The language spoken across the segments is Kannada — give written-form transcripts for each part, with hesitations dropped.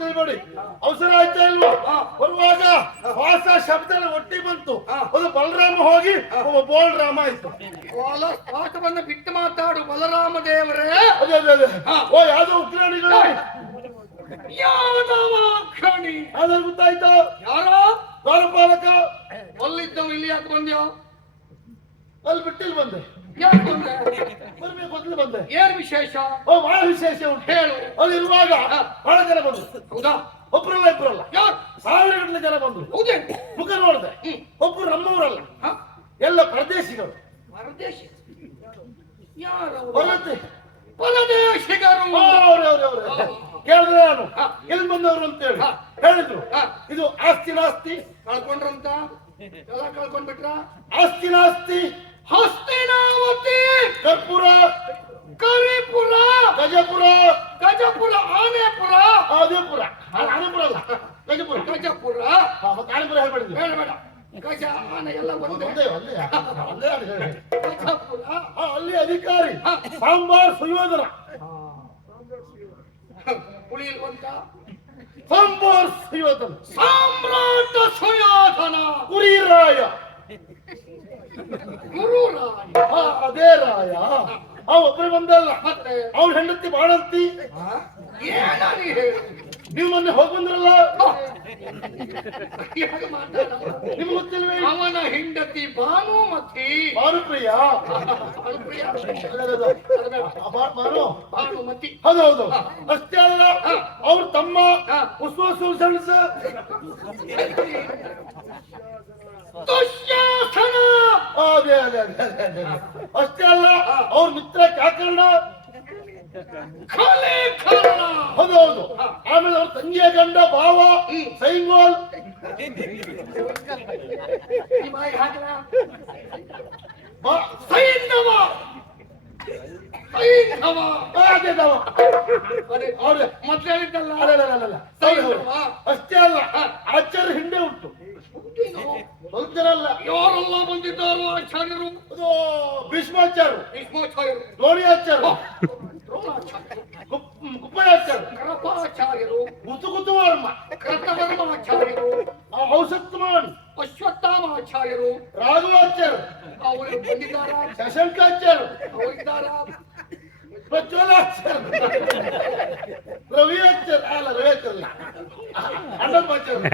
ತಿಳ್ಬೇಡಿ. ಅವಸರ ಆಯ್ತಾ ಇಲ್ವಾ? ಬರುವಾಗ ವಾಸ ಶಬ್ದ ಒಟ್ಟಿ ಬಂತು. ಅದು ಬಲರಾಮ ಹೋಗಿ ಒಬ್ಬ ಬೋಲ್ರಾಮ ಆಯ್ತು. ಪಾಠವನ್ನು ಬಿಟ್ಟು ಮಾತಾಡು ಬಲರಾಮ ದೇವರೇ. ಅದೇ ಅದೇ ಅದೇ. ಓ ಯಾವ್ದೋ ಉಗ್ರಾಣಿಗಳು ಯಾದವ ಖಣಿ ಅದ್ರ ಗೊತ್ತಾಯ್ತಾ? ಯಾರ ದ್ವಾರಪಾಲಕ ಅಲ್ಲಿದ್ದವ ಇಲ್ಲಿ ಯಾಕೆ ಬಂದ್ಯಾ? ಅಲ್ಲಿ ಬಿಟ್ಟಿಲ್ ಬಂದೆ. ಯಾಕೆ ಬಂದೆ? ಬರ್ಬೇಕು ಮೊದಲು ಬಂದೆ. ಏನ್ ವಿಶೇಷ? ಓ ಬಹಳ ವಿಶೇಷ ಉಂಟು. ಹೇಳು. ಅಲ್ಲಿ ಇರುವಾಗ ಬಹಳ ಜನ ಬಂದ್ರು. ಹೌದಾ? ಒಬ್ರಲ್ಲ ಇಬ್ರಲ್ಲ, ಯಾರು? ಸಾವಿರಗಟ್ಟಲೆ ಜನ ಬಂದ್ರು. ಹೌದೇ? ಮುಖ ನೋಡಿದೆ, ಒಬ್ರು ನಮ್ಮವರಲ್ಲ, ಎಲ್ಲ ಪರದೇಶಿಗಳು. ಪರದೇಶಿ ಯಾರು? ಪರದೇಶಿಗರು. ಕೇಳಿದ್ರೆ ನಾನು ಎಲ್ಲಿ ಬಂದವರು ಅಂತ ಹೇಳಿ ಹೇಳಿದ್ರು. ಇದು ಆಸ್ತಿ ನಾಸ್ತಿ ಕಳ್ಕೊಂಡ್ರಂತ ಎಲ್ಲ ಕಳ್ಕೊಂಡ್ಬಿಟ್ರ. ಆಸ್ತಿ ನಾಸ್ತಿ ಹಸ್ತಿನಾವತಿ, ಕರ್ಪೂರ, ಕರಿಪುರ, ಗಜಪುರ, ಗಜಪುರ, ಆನೆಪುರ, ಆದಿಪುರ. ಆನೆಪುರ ಅಲ್ಲ, ಗಜಪುರ. ಗಜಪುರ ಮತ್ತೆ ಆನೆಪುರ ಹೇಳ್ಬೇಡಿ. ಬೇಡ ಬೇಡ, ಗಜ ಆನೆ ಎಲ್ಲ ಒಂದೇ. ಗಜಪುರ ಅಲ್ಲಿ ಅಧಿಕಾರಿ ಸಾಂಬಾರ್ ಸುಯೋಧನ. ಪುಳಿಯಲ್ಲಿ ಬಂತ ಸಾಂಬಾರ್ ಸುಯೋಧನ, ಸಾಮ್ರಾಟ ಸುಯೋಧನ, ಕುರಿರಾಯ, ಗುರುರಾಯ. ಅದೇ ರಾಯ. ಒಬ್ಬರೇ ಬಂದಲ್ಲ, ಮತ್ತೆ ಅವ್ನ ಹೆಂಡತಿ ಬಾಳಂತಿ. ಏನ ನೀ ಹೇಳು? ನೀವು ಮೊನ್ನೆ ಹೋಗಿ ಬಂದ್ರಲ್ಲ, ನಿಮ್ಗೆ ಗೊತ್ತಿಲ್ವೇ? ಅವನ ಹೆಂಡತಿ ಭಾನುಮತಿ. ಭಾನುಪ್ರಿಯ. ಭಾನುಪ್ರಿಯ ಭಾನುಮತಿ. ಹೌದೌದು. ಅಷ್ಟೇ ಅಲ್ಲ, ಅವ್ರ ತಮ್ಮ ಉಸ್ವಾಸು ಸಣ್ಣ ದುಶ್ಯಾಸನ. ಅದೇ ಅದೇ ಅದೇ ಅದೇ. ಅಷ್ಟೇ ಅಲ್ಲ, ಅವ್ರ ಮಿತ್ರ ಕಾಕರ್ಣ. ಹೌದೌದು. ಆಮೇಲೆ ಅವ್ರ ತಂಗಿಯ ಗಂಡ ಭಾವ ಸೈಂಗೋಲ್. ಸೈಂಧವ ಮೊದ್ಲು ಹೇಳಿದ್ದಲ್ಲ. ಅಷ್ಟೇ ಅಲ್ಲ, ಆಚಾರ್ಯ ಹಿಂದೆ ಉಂಟು. ಸ್ವಲ್ಪ ಜನ ಅಲ್ಲ, ಯಾರೆಲ್ಲ ಬಂದಿದ್ದಾರೋ ಆಚಾರ್ಯರು? ಭೀಷ್ಮಾಚಾರ್ಯರು, ಭೀಷ್ಮಾಚಾರ್ಯರು, ದ್ರೋಣಿಯಾಚಾರ್ಯರು, ಕುಪ್ಪಯಾಚಾರ್ಯರು, ಕರಪಾಚಾರ್ಯರು, ಮುತುಕುತುವರ್ಮ, ಕೃತವರ್ಮಾಚಾರ್ಯರು, ಔಷತ್ಮಾಣಿ, ಅಶ್ವತ್ಥಾಮಾಚಾರ್ಯರು, ರಾಘವಾಚಾರ್ಯರು, ಅವರು ಬಂದಿದ್ದಾರ. ಶಶಂಕಾಚಾರ್ಯರು, ಅವರಿದ್ದಾರ. ಪ್ರಜ್ವಲಾಚಾರ್ಯ, ರವಿಯಾಚಾರ್ಯ, ಅಲ್ಲ ರವಿಯಾಚಾರ್ಯ, ಅಣ್ಣಪ್ಪಾಚಾರ್ಯ.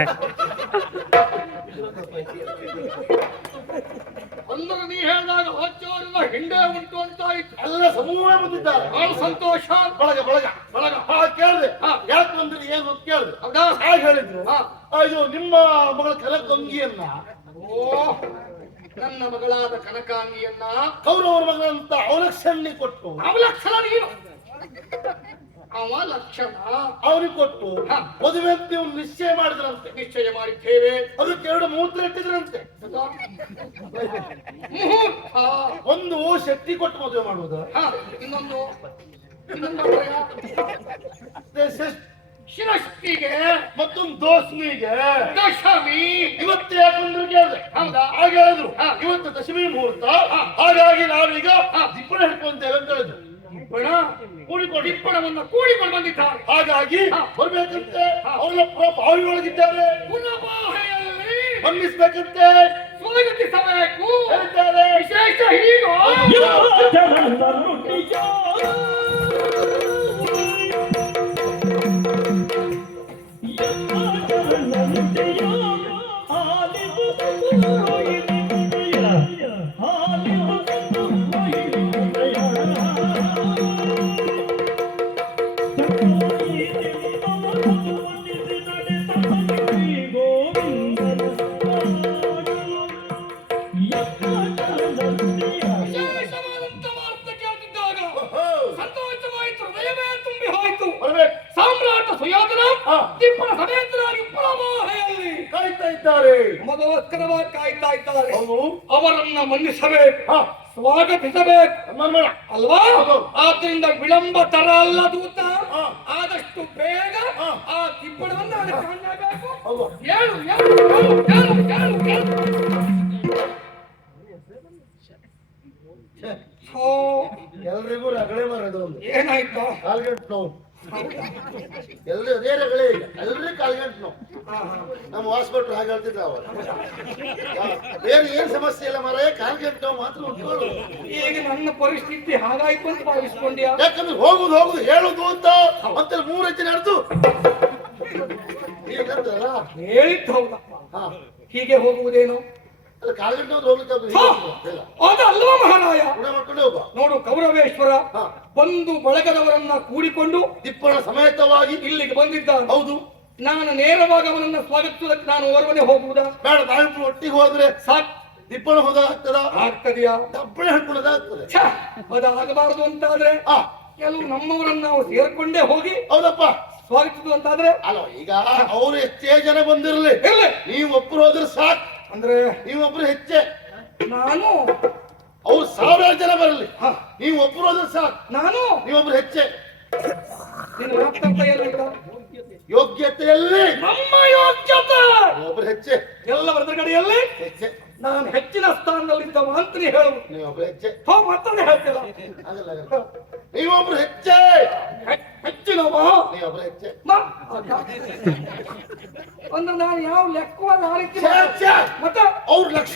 ಅಂದ್ರೆ ನೀ ಹೇಳಿದಾಗ ಆಚಾರ್ಯನ ಹಿಂದೆ ಉಂಟು ಅಂತ ಆಯ್ತು. ಎಲ್ಲ ಸಮೂಹ ಬಂದಿದ್ದಾರೆ. ಬಹಳ ಸಂತೋಷ. ಬಳಗ ಬಳಗ ಬಳಗ. ಕೇಳಿದೆ ಯಾಕೆ ಬಂದ್ರಿ ಏನು ಅಂತ ಕೇಳಿದೆ. ಹೌದಾ? ಹಾಗೆ ಹೇಳಿದ್ರು, ಇದು ನಿಮ್ಮ ಮಗಳ ಕನಕಂಗಿಯನ್ನ, ಓ ನನ್ನ ಮಗಳಾದ ಕನಕಾಂಗಿಯನ್ನ ಕೌರವರ ಮಗಳಂತ ಅವಲಕ್ಷಣಿ ಕೊಟ್ಟು, ಅವಲಕ್ಷಣ ನೀನು ಅವಲಕ್ಷಣ ಅವ್ರಿಗೆ ಕೊಟ್ಟು ಮದುವೆ ಅಂತ ನೀವು ನಿಶ್ಚಯ ಮಾಡಿದ್ರಂತೆ. ನಿಶ್ಚಯ ಮಾಡಿದ್ದೇವೆ. ಅದಕ್ಕೆ 2 ಮುಹೂರ್ತ ಇಟ್ಟಿದ್ರಂತೆ. ಮುಹೂರ್ತ ಒಂದು ಶಕ್ತಿ ಕೊಟ್ಟು ಮದುವೆ ಮಾಡುವುದು, ಇನ್ನೊಂದು ಶಿರಷ್ಟಿಗೆ, ಮತ್ತೊಂದು ದೋಸ್ಮಿಗೆ, ದಶಮಿ. ಇವತ್ತು ಯಾಕಂದ್ರೆ ಕೇಳಿದೆ. ಹೌದಾ? ಹಾಗೆ ಹೇಳಿದ್ರು, ಇವತ್ತು ದಶಮಿ ಮುಹೂರ್ತ, ಹಾಗಾಗಿ ನಾವೀಗ ದಿಪ್ಪಣ ಹಿಡ್ಕೊಂತೇವೆ ಅಂತ ಹೇಳಿದ್ರು. ಕೂಡಿಕೊಂಡು ಇಪ್ಪಣವನ್ನು ಕೂಡಿಕೊಂಡು ಬಂದಿದ್ದಾರೆ. ಹಾಗಾಗಿ ಬರ್ಬೇಕಂತೆ. ಅವರ ಬಾವಿಯೊಳಗಿದ್ದಾರೆ, ಪುನಃ ಬಂಧಿಸ್ಬೇಕಂತೆ, ಸ್ವಾಗತಿಸಬೇಕು ಹೇಳ್ತಾರೆ. ವಿಶೇಷ ಹೀಗೋ ಸಾಮ್ರಾಟ ಸುಯೋಧನ ದಿಪ್ಪಣ ಸಮೇತರಾಗಿ ಪುರಮಾಹೆಯಲ್ಲಿ ಕಾಯ್ತಾ ಇದ್ದಾರೆ. ಮಗವಸ್ಕರವಾಗಿ ಕಾಯ್ತಾ ಇದ್ದಾರೆ. ಹೌದು, ಅವರನ್ನ ಮನ್ನಿಸಬೇಕು, ಸ್ವಾಗತಿಸಬೇಕು ಅಲ್ವಾ? ಆದ್ರಿಂದ ವಿಳಂಬ ತರ ಅಲ್ಲ ದೂತ. ಆದಷ್ಟು ಬೇಗ ಆ ದಿಪ್ಪಣವನ್ನು ಕಾಣಬೇಕು. ಹೇಳು ಹೇಳು ಹೇಳು ಹೇಳು ಹೇಳು. ಎಲ್ರಿಗೂ ರಗಳೆ ಬರೋದು. ಏನಾಯ್ತು? ಕಾಲ್ಗೆಟ್ ನೋವು. ಎಲ್ಲರೂ ಅದೇ ರಗಳೇ ಈಗ ಎಲ್ಲರೂ ಕಾಲ್ಗಂಟು ನಾವು ಹಾ, ಹಾ. ನಮ್ಮ ವಾಸ್ಪಟ್ರು ಹಾಗೆ ಹೇಳ್ತಿದ್ರು ಅವಾಗ ಬೇರೆ ಏನ್ ಸಮಸ್ಯೆ ಇಲ್ಲ ಮಾರಾಯ ಕಾಲ್ಗಂಟು ನಾವು ಮಾತ್ರ ಉಟ್ಕೊಳ್ಳೋದು. ಈಗ ನನ್ನ ಪರಿಸ್ಥಿತಿ ಹಾಗಾಯ್ತು ಅಂತ ಭಾವಿಸ್ಕೊಂಡ್ಯಾ? ಯಾಕಂದ್ರೆ ಹೋಗುದು ಹೇಳುದು ಅಂತ ಮತ್ತೆ 3 ಹೆಜ್ಜೆ ನಡೆದು ನೀವಂತಲ್ಲ ಹೇಳಿದ್ದು ಹೌದಾ? ಹಾ ಹೀಗೆ ಹೋಗುವುದೇನು? ಅಲ್ಲ ಕಾಲ್ಗಂಟು ಹೋಗ್ಲಿಕ್ಕೆ ಅದಲ್ವಾ ಮಹಾರಾಯ? ಗುಣ ಮಾಡ್ಕೊಂಡು ಹೋಗುವ. ನೋಡು, ಕೌರವೇಶ್ವರ ಹಾ ಬಂದು ಬಳಗದವರನ್ನ ಕೂಡಿಕೊಂಡು ದಿಪ್ಪಣ ಸಮೇತವಾಗಿ ಇಲ್ಲಿಗೆ ಬಂದಿದ್ದಾನೆ. ಹೌದು. ನಾನು ನೇರವಾಗಿ ಅವನನ್ನ ಸ್ವಾಗತಿಸುವುದಕ್ಕೆ ನಾನು ಓರ್ವನೇ ಹೋಗುವುದಾ? ಬೇಡ, ನಾವಿಬ್ರು ಒಟ್ಟಿಗೆ ಹೋದ್ರೆ ಸಾಕ್ ದಿಪ್ಪಣ ಹೋದಾಗ್ತದ, ಆಗ್ತದೆಯಾ? ದಪ್ಪಣೆ ಹಿಡ್ಕೊಳ್ಳೋದಾಗ್ತದೆ. ಛ, ಅದಾಗಬಾರದು ಅಂತಾದ್ರೆ ಹಾ ಕೆಲವು ನಮ್ಮವರನ್ನ ನಾವು ಸೇರ್ಕೊಂಡೇ ಹೋಗಿ ಹೌದಪ್ಪ. ಸ್ವಾಗತಿಸುವ ಅಂತಾದ್ರೆ ಅಲ್ಲ ಈಗ ಅವ್ರು ಎಷ್ಟೇ ಜನ ಬಂದಿರಲಿ, ಇರ್ಲಿ. ನೀವು ಒಬ್ರು ಹೋದ್ರೆ ಸಾಕು. ಅಂದ್ರೆ ನೀವೊಬ್ರು ಹೆಚ್ಚೆ, ನಾನು ಅವ್ರು 1000 ಜನ ಬರಲಿ, ಹ, ನೀವು ಒಬ್ರು ಹೋದ್ರೆ ಸಾಕು. ನಾನು ನೀವೊಬ್ರು ಹೆಚ್ಚೆ. ನಿನ್ನ ಮಾತಂತ ಏನಾಯ್ತಾ? ಯೋಗ್ಯತೆಯಲ್ಲಿ ನಮ್ಮ ಯೋಗ್ಯತೆ ನೀವೊಬ್ರು ಹೆಚ್ಚೆ, ಎಲ್ಲ ಎದುರುಗಡೆಯಲ್ಲಿ ಹೆಚ್ಚೆ. ನಾನು ಹೆಚ್ಚಿನ ಸ್ಥಾನದಲ್ಲಿದ್ದವ ಅಂತ ನೀ ಹೇಳು. ನೀವೊಬ್ರು ಹೆಚ್ಚೆ. ಹೋ, ಮತ್ತದೇ ಹೇಳ್ತಿಲ್ಲ. ಆಗಲ್ಲ ಆಗಲ್ಲ. ನೀವೊಬ್ರು ಹೆಚ್ಚೆ, ಹೆಚ್ಚಿನವ ನೀವೊಬ್ರು ಹೆಚ್ಚೆ. ಅಂದ್ರೆ ನಾನು ಯಾವ ಲೆಕ್ಕವಲ್ಲ ಆ ರೀತಿ ಛೇ, ಛೇ. ಮತ್ತೆ ಅವ್ರು ಲಕ್ಷ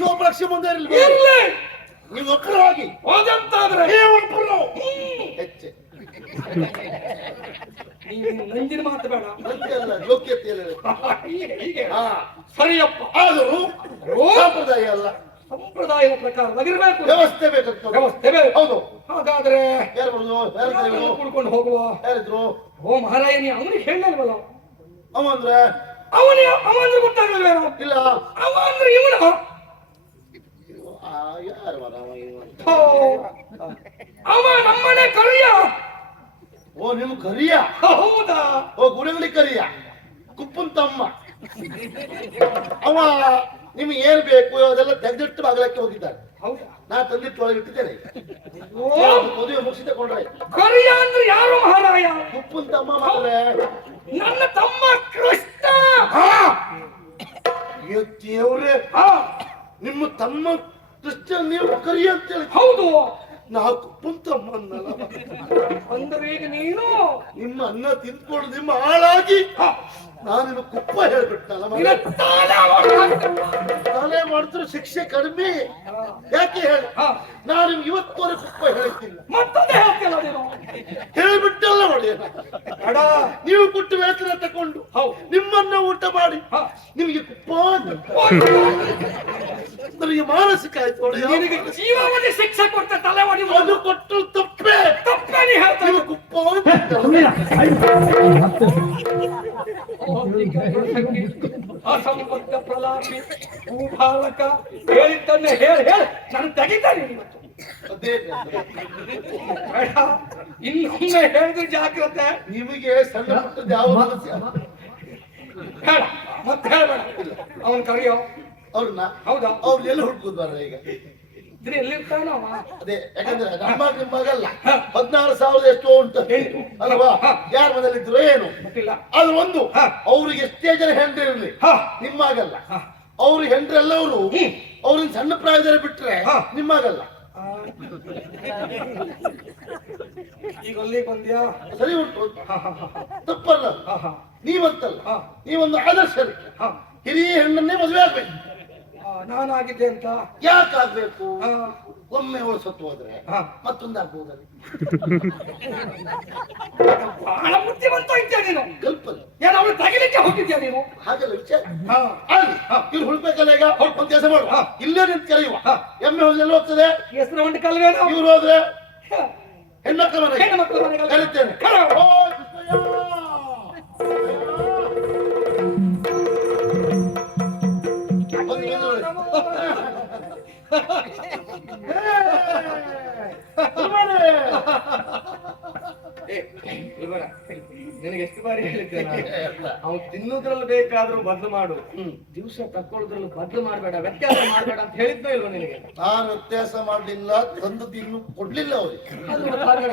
ಮುಂದೆ ಇರಲಿ, ಇರ್ಲಿ. ನೀವೊಬ್ರು ಹೋಗಿ, ಹೋದಂತಾದ್ರೆ ನೀವೊಬ್ರು ಹೆಚ್ಚೆ. ನೀನು ನಂಜಿನ ಮಾತು ಬೇಡ. ನಂತೆ ಅಲ್ಲ, ಯೋಗ್ಯತೆಯಲ್ಲಿ. ಹೀಗೆ ಹಾ ಸರಿಯಪ್ಪ. ಆದರೂ ಸಂಪ್ರದಾಯ ಅಲ್ಲ, ಸಂಪ್ರದಾಯದ ಪ್ರಕಾರವಾಗಿರ್ಬೇಕು. ವ್ಯವಸ್ಥೆ ಬೇಕಾಗ್ತದೆ. ವ್ಯವಸ್ಥೆ ಬೇಕು. ಹೌದು. ಹಾಗಾದ್ರೆ ಯಾರು ಬರುದು, ಯಾರು ಕರೆಯುವುದು? ಕುಡ್ಕೊಂಡು ಹೋಗುವ. ಯಾರಿದ್ರು? ಓ ಮಹಾರಾಯ, ನೀ ಅವನಿಗೆ ಹೇಳಲ್ವಲ್ಲ? ಅವ ಅಂದ್ರೆ ಅವ ಅಂದ್ರೆ ಗೊತ್ತಾಗಲ್ವೇನೋ? ಇಲ್ಲ, ಅವ ಅಂದ್ರೆ ಇವನು. ಯಾರು ಮರ ಅವ ಇವ? ಓ, ಅವ ನಮ್ಮನೆ ಕರಿಯ. ಓ ನಿಮ್ ಕರಿಯ? ಹೌದಾ? ಓ ಗುಡಗಳಿ ಕರಿಯ, ಕುಪ್ಪನ್ ತಮ್ಮ. ಅವ ನಿಮ್ಗೆ ಏನ್ ಬೇಕು ಅದೆಲ್ಲ ತೆಗೆದಿಟ್ಟು ಬಾಗಲಕ್ಕೆ ಹೋಗಿದ್ದಾರೆ. ಹೌದಾ? ನಾ ತಂದಿಟ್ಟು ಒಳಗೆ ಇಟ್ಟಿದ್ದೇನೆ. ಓ, ಮದುವೆ ಮುಗಿಸಿ ತಗೊಂಡ್ರೆ ಕರಿಯ ಅಂದ್ರೆ ಯಾರು ಮಹಾರಾಯ? ಕುಪ್ಪನ್ ತಮ್ಮ ಮಾಡ್ರೆ ನನ್ನ ತಮ್ಮ ಕೃಷ್ಣ. ದೇವ್ರೆ, ಹಾ, ನಿಮ್ಮ ತಮ್ಮ ಕೃಷ್ಣ ನೀವು ಕರಿ ಅಂತೇಳಿ. ಹೌದು. ನಾ ಕುಪ್ಪನ್ ತಮ್ಮ ಅನ್ನಲ್ಲ. ಅಂದ್ರೆ ಈಗ ನೀನು ನಿಮ್ಮ ಅನ್ನ ತಿಂದ್ಕೊಂಡು ನಿಮ್ಮ ಹಾಳಾಗಿ ಹಾ, ನಾನು ಕುಪ್ಪ ಹೇಳ್ಬಿಟ್ಟಲ್ಲ. ನಿನ್ನ ತಲೆ ಮಾಡಿದ್ರು ಶಿಕ್ಷೆ ಕಡಿಮೆ. ಯಾಕೆ ಹೇಳಿ, ಹಾ, ನಾನು ನಿಮ್ಗೆ ಇವತ್ತವರೆಗೆ ಕುಪ್ಪ ಹೇಳ್ತಿಲ್ಲ. ಮತ್ತದೇ ಹೇಳ್ತಿಲ್ಲ ನೀನು. ಹೇಳ್ಬಿಟ್ಟಲ್ಲ ಮಾಡಿ. ಅಡ, ನೀವು ಕೊಟ್ಟು ವೇತನ ತಕೊಂಡು ಹೌದು, ನಿಮ್ಮನ್ನ ಊಟ ಮಾಡಿ ಹಾ, ನಿಮಗೆ ಕುಪ್ಪ ಅಂತ ನನಗೆ ಮಾನಸಿಕ ಆಯ್ತು ನೋಡಿ. ನಿನಗೆ ಜೀವಾವಧಿ ಶಿಕ್ಷೆ ಕೊಡ್ತ ತಲೆ ಅದು ಹೊಡಿಯುವುದು ಕೊಟ್ಟರು ತಪ್ಪೇ. ತಪ್ಪೇ ನೀ ಹೇಳ್ತಾ ನೀವು ಕುಪ್ಪ ಅಂತ ಅಸಂಬದ್ಧ ಪ್ರಲಾಪಿ ಭೂಭಾಲಕ ಹೇಳಿದ್ದನ್ನೇ ಹೇಳಿ ನಾನು ತೆಗಿತಾನೆ ಇವತ್ತು. ಅದೇ ಬೇಡ, ಇನ್ನೊಮ್ಮೆ ಹೇಳಿದ್ರೆ ಜಾಗ್ರತೆ. ನಿಮಗೆ ಸಣ್ಣ ಪುಟ್ಟದ್ದು ಯಾವ ಸಮಸ್ಯೆ ಅಲ್ಲ. ಬೇಡ, ಮತ್ತೆ ಹೇಳ್ಬೇಡ. ಅವನ್ ಕರೆಯೋ. ಅವ್ರನ್ನ ಹೌದಾ? ಅವ್ರು ಎಲ್ಲಿ ಹುಡ್ಕುದಾರ ಈಗ? ಇದ್ರೆ ಎಲ್ಲಿರ್ತಾನವ? ಅದೇ ಯಾಕಂದ್ರೆ ನಿಮ್ಮಗಲ್ಲ 16,000 ಎಷ್ಟೋ ಉಂಟು ಅಲ್ವಾ? ಯಾರ ಮನೇಲಿ ಇದ್ರು ಏನು ಗೊತ್ತಿಲ್ಲ. ಆದ್ರೆ ಒಂದು ಅವ್ರಿಗೆ ಎಷ್ಟೇ ಜನ ಹೆಂಡ್ರಿ ಇರ್ಲಿ, ನಿಮ್ಮಾಗಲ್ಲ. ಅವ್ರು ಹೆಂಡ್ರೆಲ್ಲವರು ಅವ್ರನ್ನ ಸಣ್ಣ ಪ್ರಾಯದಲ್ಲಿ ಬಿಟ್ರೆ ನಿಮ್ಮಾಗಲ್ಲ. ಈಗ ಅಲ್ಲಿ ಬಂದ್ಯಾ? ಸರಿ ಉಂಟು, ತಪ್ಪಲ್ಲ. ನೀವಂತಲ್ಲ, ನೀವೊಂದು ಆದರ್ಶ ಹಿರಿಯ ಹೆಣ್ಣನ್ನೇ ಮದುವೆ ಆಗ್ಬೇಕು. ನಾನಾಗಿದ್ದೆ ಅಂತ ಯಾಕಾಗ್ಬೇಕು? ಒಮ್ಮೆ ಅವಳು ಸತ್ತು ಹೋದ್ರೆ ಮತ್ತೊಂದಾಗ್ಬೋದಲ್ಲ. ಬಹಳ ಬುದ್ಧಿವಂತ ಇದ್ಯಾ ನೀನು. ಕಲ್ಪನೆ ಏನು ಅವಳು ತಗಿಲಿಕ್ಕೆ ಹೋಗಿದ್ಯಾ ನೀನು? ಹಾಗೆಲ್ಲ ವಿಚಾರ ಇಲ್ಲಿ ಹುಡ್ಬೇಕಲ್ಲ. ಈಗ ಒಂದು ಕೆಲಸ ಮಾಡುವ, ಇಲ್ಲೇ ನಿಂತು ಕರೆಯುವ. ಎಮ್ಮೆ ಹೋದ್ರೆ ಹೋಗ್ತದೆ, ಹೆಸರು ಹೊಂಡ ಕಲ್ವೇನು? ಇವ್ರು ಹೋದ್ರೆ ಹೆಣ್ಮಕ್ಳ ಮನೆಗೆ ಹೆಣ್ಣು ಮಕ್ಕಳ ಮನೆಗೆ ಕರಿತೇನೆ. ಓ ಕೃಷ್ಣಯ್ಯ! ನಿನಗೆ ಎಷ್ಟು ಬಾರಿ ಹೇಳಿದ್ದೇನೆ, ಅವ್ನು ತಿನ್ನುದ್ರಲ್ಲಿ ಬೇಕಾದ್ರೂ ಬದಲು ಮಾಡು, ದಿವಸ ತಕ್ಕೊಳ್ಳೋದ್ರಲ್ಲಿ ಬದಲು ಮಾಡಬೇಡ, ವ್ಯತ್ಯಾಸ ಮಾಡಬೇಡ ಅಂತ ಹೇಳಿದ್ನೋ ಇಲ್ವ ನಿನಗೆ? ನಾನು ವ್ಯತ್ಯಾಸ ಮಾಡ್ಲಿಲ್ಲ, ತಂದದ್ದು ಇನ್ನು ಕೊಡ್ಲಿಲ್ಲ ಅವ್ರಿಗೆ.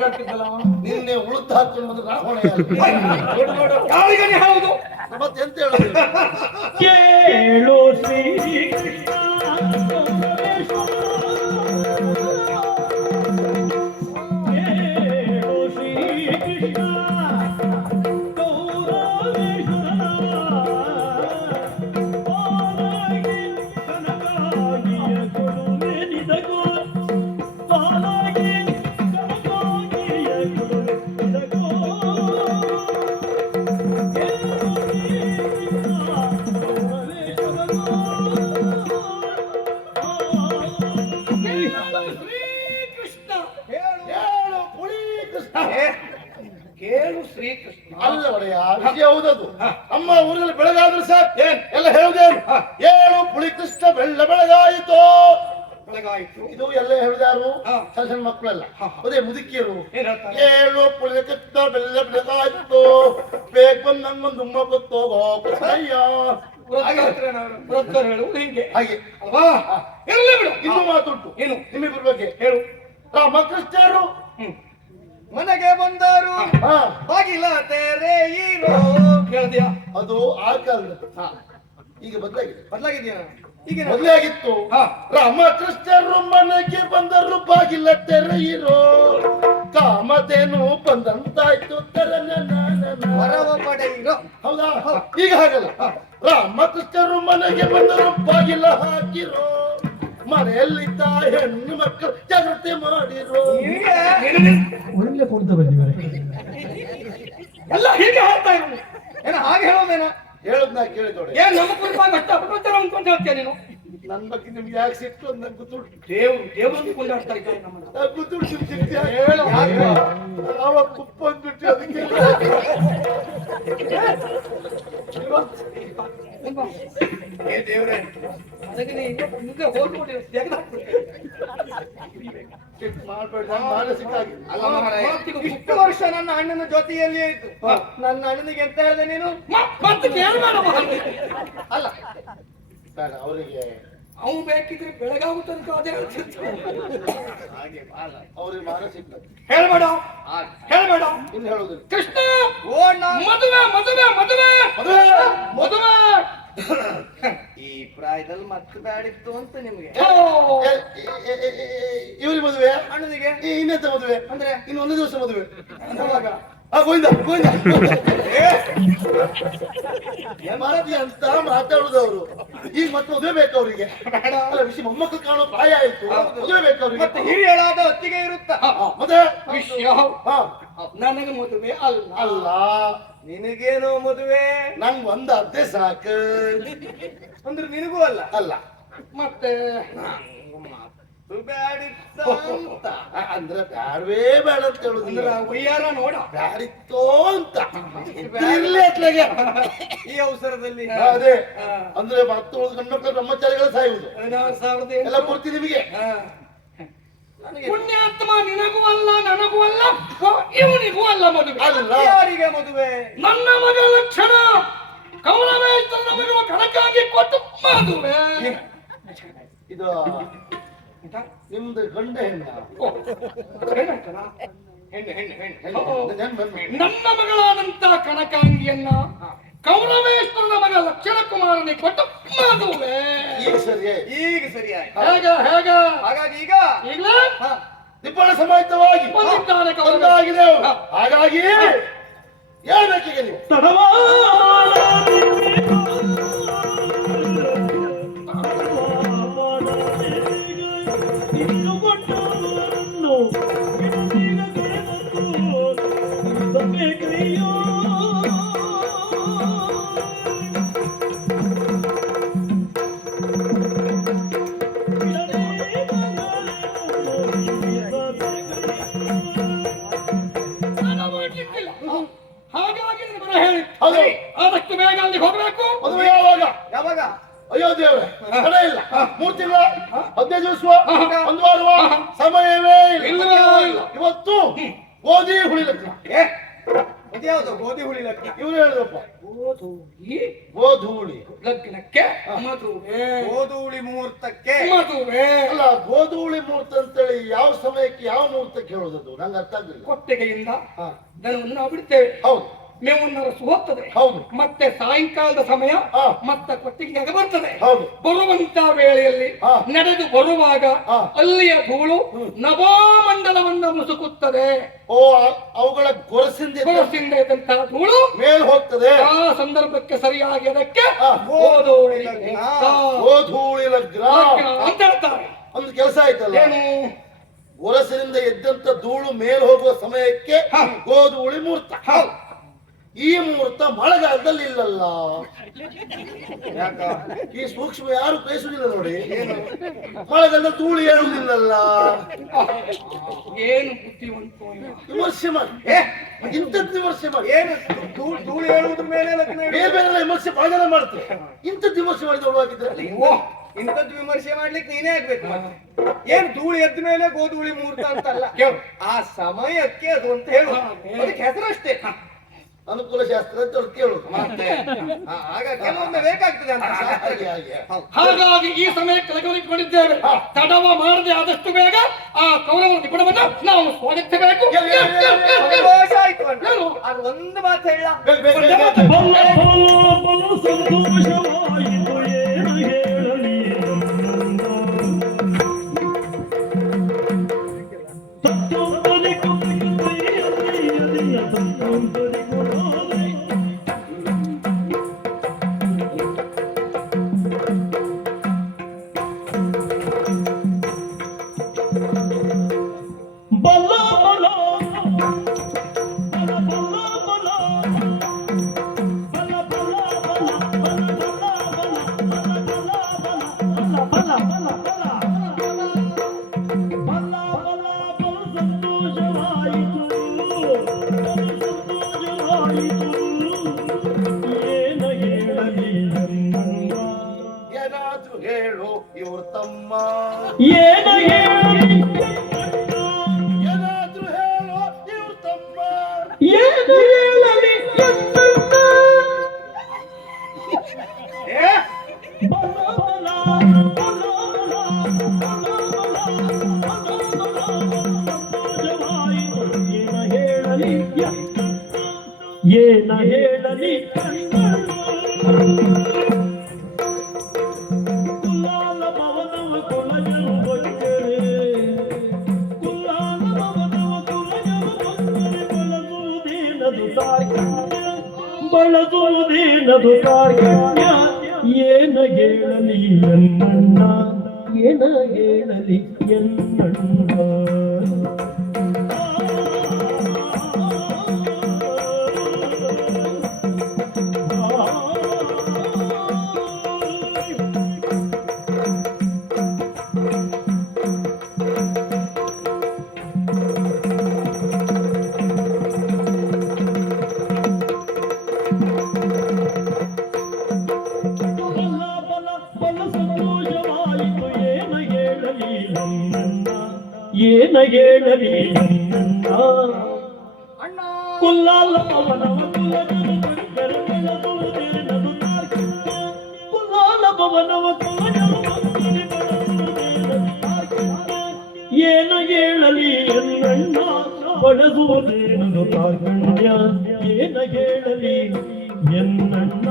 ಹೇಳ್ತಿದ್ದಲ್ಲ ನಿನ್ನೆ ಉಳಿದು ಹಾಕೊಂಡು ಬಂದು ರಾವಣ ಯಾರಿಗನೇ ಹೌದು. ಮತ್ತೆ ಎಂತ ಹೇಳೋದು? ಕೇಳು ಶ್ರೀ ಕೃಷ್ಣ ಸಣ್ಣ ಮಕ್ಕಳೆಲ್ಲ ಅದೇ ಮುದುಕಿಯರು ಏನ್ ಹೇಳ್ತಾರೆ? ಏಳು ಪುಳಿದ ಕತ್ತ ಬೆಲ್ಲ ಬೆಳಗಾಯ್ತು ಬೇಗ ಬಂದ್ ನಂಗೊಂದು ಉಮ್ಮ ಗೊತ್ತೋಗೋ ಅಯ್ಯ ಹಾಗೆ ಹೇಳ್ತಾರೆ ಅವರು. ವೃತ್ತರು ಹೇಳುವುದು ಹೀಗೆ ಹಾಗೆ ಅಲ್ವಾ? ಇರ್ಲಿ ಬಿಡು. ಇನ್ನೂ ಮಾತುಂಟು ಏನು? ನಿಮ್ಮಿಬ್ಬರ ಬಗ್ಗೆ ಹೇಳು. ರಾಮಕೃಷ್ಣರು ಮನೆಗೆ ಬಂದರು ಹಾ ಬಾಗಿಲ ತೆರೆಯಿರೋ ಕೇಳ್ದ್ಯಾ? ಅದು ಆ ಕಾಲದ ಹಾ, ಈಗ ಬದಲಾಗಿದೆ ಬದಲಾಗಿದ್ಯಾ? ಈಗ ಮೊದಲೇ ಆಗಿತ್ತು ಹಾ. ರಾಮಕೃಷ್ಣರು ಮನೆಗೆ ಬಂದರು ಬಾಗಿಲ ತೆರೆಯಿರೋ ಕಾಮಧೇನು ಬಂದಂತಾಯ್ತು ವರವ ಪಡೆಯಿರೋ. ಹೌದಾ ಈಗ ಹಾಗಲ್ಲ ರಾಮಕೃಷ್ಣರು ಮನೆಗೆ ಬಂದರು ಬಾಗಿಲ ಹಾಕಿರೋ ಮನೆಯಲ್ಲಿದ್ದ ಹೆಣ್ಣು ಮಕ್ಕಳು ಜಾಗೃತಿ ಮಾಡಿರೋ ಒಳ್ಳೆ ಕೊಡ್ತಾ ಬಂದಿದ್ದಾರೆ. ಎಲ್ಲ ಹೀಗೆ ಹೇಳ್ತಾ ಇರೋದು. ಏನ ಹಾಗೆ ಹೇಳೋದೇನ? ಹೇಳದ್ನ ಕೇಳಿದೋಡೆ ಏನ್ ನಮ್ಮ ಕುರಿತಾಗ ಅಷ್ಟ ಅಪಪ್ರಚಾರ ಅನ್ಕೊಂತ ಹೇಳ್ತೀಯ ನೀನು? ನನ್ ಬಗ್ಗೆ ನಿಮ್ಗೆ ಯಾಕೆ ಸಿಟ್ಟು ಅಂತ ನಂಗೆ ಗೊತ್ತುಂಟು ದೇವ್ರು ಕೊಂಡಾಡ್ತಾ ಇದ್ದಾರೆ ನಮ್ಮನ್ನ. ನಂಗೆ ಗೊತ್ತುಂಟು ನಿಮ್ಗೆ ಸಿಟ್ಟು ಯಾಕೆ? ಹೇಳು. ಯಾಕೆ? ಅವ ಕುಪ್ಪ ಅಂದ್ಬಿಟ್ಟು ಅದಕ್ಕೆ ಏ ದೇವ್ರೆ, ಅದಕ್ಕೆ ಈಗ ಹೋಗ್ಬಿಟ್ಟು ತೆಗೆದಾಕ್ಬಿಡು. ಸಿಟ್ಟು ಮಾಡ್ಬೇಡ ಮಾನಸಿಕ ಆಗಿ ಅಲ್ಲ ಮಾರಾಯ, ಇಷ್ಟು ವರ್ಷ ನನ್ನ ಅಣ್ಣನ ಜೊತೆಯಲ್ಲಿಯೇ ಇತ್ತು. ನನ್ನ ಅಣ್ಣನಿಗೆ ಎಂತ ಹೇಳಿದೆ ನೀನು? ಮತ್ತೆ ಕೇಳ್ಬೇಡ ಮಾರಾಯ. ಅಲ್ಲ ಬೇಡ ಅವರಿಗೆ ಅವು ಬೇಕಿದ್ರೆ ಬೆಳಗಾವು ತನಕ ಅದೇ ಹೇಳ್ತಿತ್ತು. ಹಾಗೆ ಅವ್ರಿಗೆ ಮಾನಸಿಕ ಹೇಳ್ಬೇಡ, ಹೇಳ್ಬೇಡ. ಇನ್ನು ಹೇಳೋದಿಲ್ಲ ಕೃಷ್ಣ ಮದುವೆ ಮದುವೆ ಮದುವೆ ಮದುವೆ ಮದುವೆ. ಈ ಪ್ರಾಯದಲ್ಲಿ ಮತ್ತೆ ಬ್ಯಾಡಿತ್ತು ಅಂತ ನಿಮ್ಗೆ. ಇವ್ರಿಗೆ ಮದುವೆ ಅಣ್ಣನಿಗೆ ಇನ್ನೆಂತ ಮದುವೆ ಅಂದ್ರೆ ಇನ್ನು ಒಂದು ದಿವಸ ಮದುವೆ ಯಾವಾಗ? ಗೋವಿಂದ ಗೋವಿಂದ ಮಾತಿ ಅಂತ ಮಾತಾಡುದು ಅವರು ಈಗ ಮತ್ತೆ ಮದುವೆ ಬೇಕು ಅವರಿಗೆ ಅಲ್ಲ ವಿಷಯ ಮೊಮ್ಮಕ್ಕಳು ಕಾಣೋ ಪ್ರಾಯ ಆಯ್ತು ಮದುವೆ ಬೇಕು ಅವ್ರಿಗೆ ಮತ್ತೆ ಹಿರಿಯಳಾದ ಹೊತ್ತಿಗೆ ಇರುತ್ತ ಮದುವೆ ವಿಷಯ. ಹಾ ನನಗೆ ಮದುವೆ ಅಲ್ಲ. ಅಲ್ಲ ನಿನಗೇನೋ ಮದುವೆ? ನಂಗ್ ಒಂದ್ ಅರ್ಧೆ ಸಾಕು ಅಂದ್ರೆ ನಿನಗೂ ಅಲ್ಲ. ಅಲ್ಲ ಮತ್ತೆ ಬ್ಯಾಡಿತ್ತ ಅಂತ ಅಂದ್ರೆ ಬ್ಯಾಡವೇ ಬೇಡ ಅಂತ ಹೇಳುದಿಲ್ಲ ಅಂದ್ರೆ ಉಯ್ಯಾರ ನೋಡ ಬ್ಯಾಡಿತ್ತೋ ಅಂತ ಇರ್ಲಿ ಅತ್ಲಾಗೆ ಈ ಅವಸರದಲ್ಲಿ ಅದೇ ಅಂದ್ರೆ ಮತ್ತೆ ಗಂಡು ಬ್ರಹ್ಮಚಾರಿಗಳು ಸಾಯುವುದು 16,000 ಎಲ್ಲ ಪೂರ್ತಿ ನಿಮಗೆ ಪುಣ್ಯಾತ್ಮ ನಿನಗೂ ಅಲ್ಲ ನನಗೂ ಅಲ್ಲ ಇವನಿಗೂ ಅಲ್ಲ ಮದುವೆ. ಅಲ್ಲ ಯಾರಿಗೆ ಮದುವೆ? ನನ್ನ ಮಗ ಲಕ್ಷಣ ಕೌರವೇಶ್ವರನ ಮಗುವ ಕಣಕ್ಕಾಗಿ ಕೊಟ್ಟು ಮದುವೆ. ಇದು ನಿಮ್ದು ಗಂಡ ಹೆಣ್ಣ ಹೆಣ್ಣು ಹೆಣ್ಣು ಹೆಣ್ಣು. ಹೆಣ್ಣು ನನ್ನ ಮಗಳಾದಂತ ಕನಕಾಂಗಿಯನ್ನ ಕೌರವೇಶ್ವರನ ಮಗ ಲಕ್ಷಣ ಕುಮಾರನಿಗೆ ಕೊಟ್ಟು ಮದುವೆ. ಈಗ ಸರಿಯೇ ಈಗ ಸರಿಯಾಗಿ ಹೇಗ ಹೇಗ ಹಾಗಾಗಿ ಈಗ ಈಗಲೇ ನಿಬ್ಬಳ ಸಮಾಹಿತವಾಗಿ ಬಂದಿದ್ದಾನೆ ಒಂದಾಗಿದೆ ಅವರು. ಹಾಗಾಗಿ ಹೇಳ್ಬೇಕೀಗ ನೀವು ಹಾಗಾಗಿ ಹೇಳಿ ಹೌದು ಆದಷ್ಟು ಬೇಗ ಅಲ್ಲಿಗೆ ಹೋಗ್ಬೇಕು. ಮದುವೆ ಯಾವಾಗ ಯಾವಾಗ? ಅಯ್ಯೋ ದೇವ್ರೆ ಹಣ ಇಲ್ಲ 3 ತಿಂಗಳ 15 ದಿವಸ ಒಂದು ವಾರ ಸಮಯವೇ ಇಲ್ಲ. ಇವತ್ತು ಗೋಧಿ ಹುಳಿ ಲಗ್ನ. ಇದ್ಯಾವುದು ಗೋಧಿ ಹುಳಿ ಲಗ್ನ? ಇವ್ರು ಹೇಳಿದ್ರಪ್ಪ ಗೋಧಿ ಗೋಧೂಳಿ ಲಗ್ನಕ್ಕೆ ಮದುವೆ, ಗೋಧೂಳಿ ಮುಹೂರ್ತಕ್ಕೆ ಮದುವೆ. ಅಲ್ಲ ಗೋಧೂಳಿ ಮುಹೂರ್ತ ಅಂತೇಳಿ ಯಾವ ಸಮಯಕ್ಕೆ ಯಾವ ಮುಹೂರ್ತಕ್ಕೆ ಹೇಳೋದದು ನಂಗೆ ಅರ್ಥ ಆಗ್ಲಿಲ್ಲ. ಕೊಟ್ಟಿಗೆಯಿಂದ ಹಾ ದನವನ್ನು ನಾವು ಬಿಡ್ತೇವೆ, ಹೌದು ಮೇವನ್ನು ರಸು ಹೋಗ್ತದೆ, ಹೌದು ಮತ್ತೆ ಸಾಯಂಕಾಲದ ಸಮಯ ಹಾ ಮತ್ತೆ ಕೊಟ್ಟಿಗೆಗೆ ಬರ್ತದೆ. ಹೌದು ಬರುವಂತ ವೇಳೆಯಲ್ಲಿ ಹಾ ನಡೆದು ಬರುವಾಗ ಹಾ ಅಲ್ಲಿಯ ಧೂಳು ನಭೋಮಂಡಲವನ್ನು ಮುಸುಕುತ್ತದೆ. ಓ ಅವುಗಳ ಗೊರಸಿಂದ ಇದ್ದಂತಹ ಧೂಳು ಮೇಲ್ ಹೋಗ್ತದೆ. ಆ ಸಂದರ್ಭಕ್ಕೆ ಸರಿಯಾಗಿ ಅದಕ್ಕೆ ಹಾ. ಗೋಧೂಳಿ ಲಗ್ನ ಗೋಧೂಳಿ ಲಗ್ನ ಅಂತ ಹೇಳ್ತಾರೆ. ಒಂದು ಕೆಲಸ ಆಯ್ತಲ್ಲ, ಏನು? ಗೊರಸಿನಿಂದ ಎದ್ದಂತ ಧೂಳು ಮೇಲ್ ಹೋಗುವ ಸಮಯಕ್ಕೆ ಗೋಧೂಳಿ ಮುಹೂರ್ತ. ಈ ಮುಹೂರ್ತ ಮಳೆಗಾಲದಲ್ಲಿ ಇಲ್ಲಲ್ಲ. ಈ ಸೂಕ್ಷ್ಮ ಯಾರು ಗ್ರಹಿಸುವುದಿಲ್ಲ ನೋಡಿ. ಮಳೆಗಾಲದಲ್ಲಿ ಧೂಳು ಏಳುವುದಿಲ್ಲಲ್ಲ. ಏನು ಬುದ್ಧಿವಂತ ವಿಮರ್ಶೆ ಮಾಡಿ ಇಂಥದ್ದು ವಿಮರ್ಶೆ ಮಾಡಿ. ಏನು ಧೂಳು ಹೇಳುವುದ್ರ ಮೇಲೆ ಲಗ್ನ ಬೇರೆ ಬೇರೆ ವಿಮರ್ಶೆ ಬಹಳ ಜನ ಮಾಡ್ತಾರೆ. ಇಂಥದ್ದು ವಿಮರ್ಶೆ ಮಾಡಿದ ಒಳಗಾಗಿದ್ರೆ ಇಂಥದ್ದು ವಿಮರ್ಶೆ ಮಾಡ್ಲಿಕ್ಕೆ ನೀನೇ ಆಗ್ಬೇಕು ಮತ್ತೆ. ಏನ್ ಧೂಳಿ ಎದ್ದ ಮೇಲೆ ಗೋಧೂಳಿ ಮುಹೂರ್ತ ಅಂತಲ್ಲ, ಆ ಸಮಯಕ್ಕೆ ಅದು ಅಂತ ಹೇಳು, ಅದಕ್ಕೆ ಹೆಸರಷ್ಟೇ ಅನುಕೂಲ ಶಾಸ್ತ್ರ ಅಂತ ಅವ್ರು ಕೇಳುದು. ಮತ್ತೆ ಆಗ ಕೆಲವೊಮ್ಮೆ ಬೇಕಾಗ್ತದೆ ಅಂತ ಶಾಸ್ತ್ರಕ್ಕೆ. ಹೌದು. ಹಾಗಾಗಿ ಈ ಸಮಯಕ್ಕೆ ಲಗವನಿಕೊಂಡಿದ್ದೇವೆ. ತಡವ ಮಾಡದೆ ಆದಷ್ಟು ಬೇಗ ಆ ಕೌರವ ನಿಪುಣವನ್ನ ನಾವು ಸ್ವಾಗತಿಸಬೇಕು. ಸಂತೋಷ ಆಯ್ತು ಅಣ್ಣ. ಅದು ಒಂದು ಮಾತು ಹೇಳ, ಬೇಗ ಬೇಗ ಬೇಗ ಬೇಗ. ಏನಾದ್ರೂ ಹೇಳು ಇವ್ರ ತಮ್ಮ, ಏನಾದ್ರೂ ಹೇಳು ಇವ್ರ ತಮ್ಮ. ಏ ಏನ ಹೇಳಲಿ ಕುಲಾಲ ಭವನವ ಕುಲಜರು ಬಚ್ಚರೆ, ಕುಲಾಲ ಭವನವ ಕುಲಜರು ಬಚ್ಚರೆ, ಬಳಸುವುದೇನದು ಕಾರ್ಯ. ಏನ ಹೇಳಲಿ ಎನ್ನಣ್ಣ, ಏನ ಹೇಳಲಿ ಎನ್ನಣ್ಣ. ಏನ ಹೇಳಲಿ ಎನ್ನಣ್ಣ, ಅಣ್ಣ ಕುಲ್ಲಾಲ ಪವನವ ಕುಲಜರು ಬಚ್ಚರೆ, ಬಳಸುವುದೇನದು ಕಾರ್ಯ. ಕುಲ್ಲಾಲ ಪವನವ ಕುಲಜರು ಬಚ್ಚರೆ, ಬಳಸುವುದೇನದು ಕಾರ್ಯ. ಏನ ಹೇಳಲಿ ಎನ್ನಣ್ಣ, ಬಳಸುವುದೇನದು ಕಾರ್ಯ. ಏನ ಹೇಳಲಿ ಎನ್ನಣ್ಣ.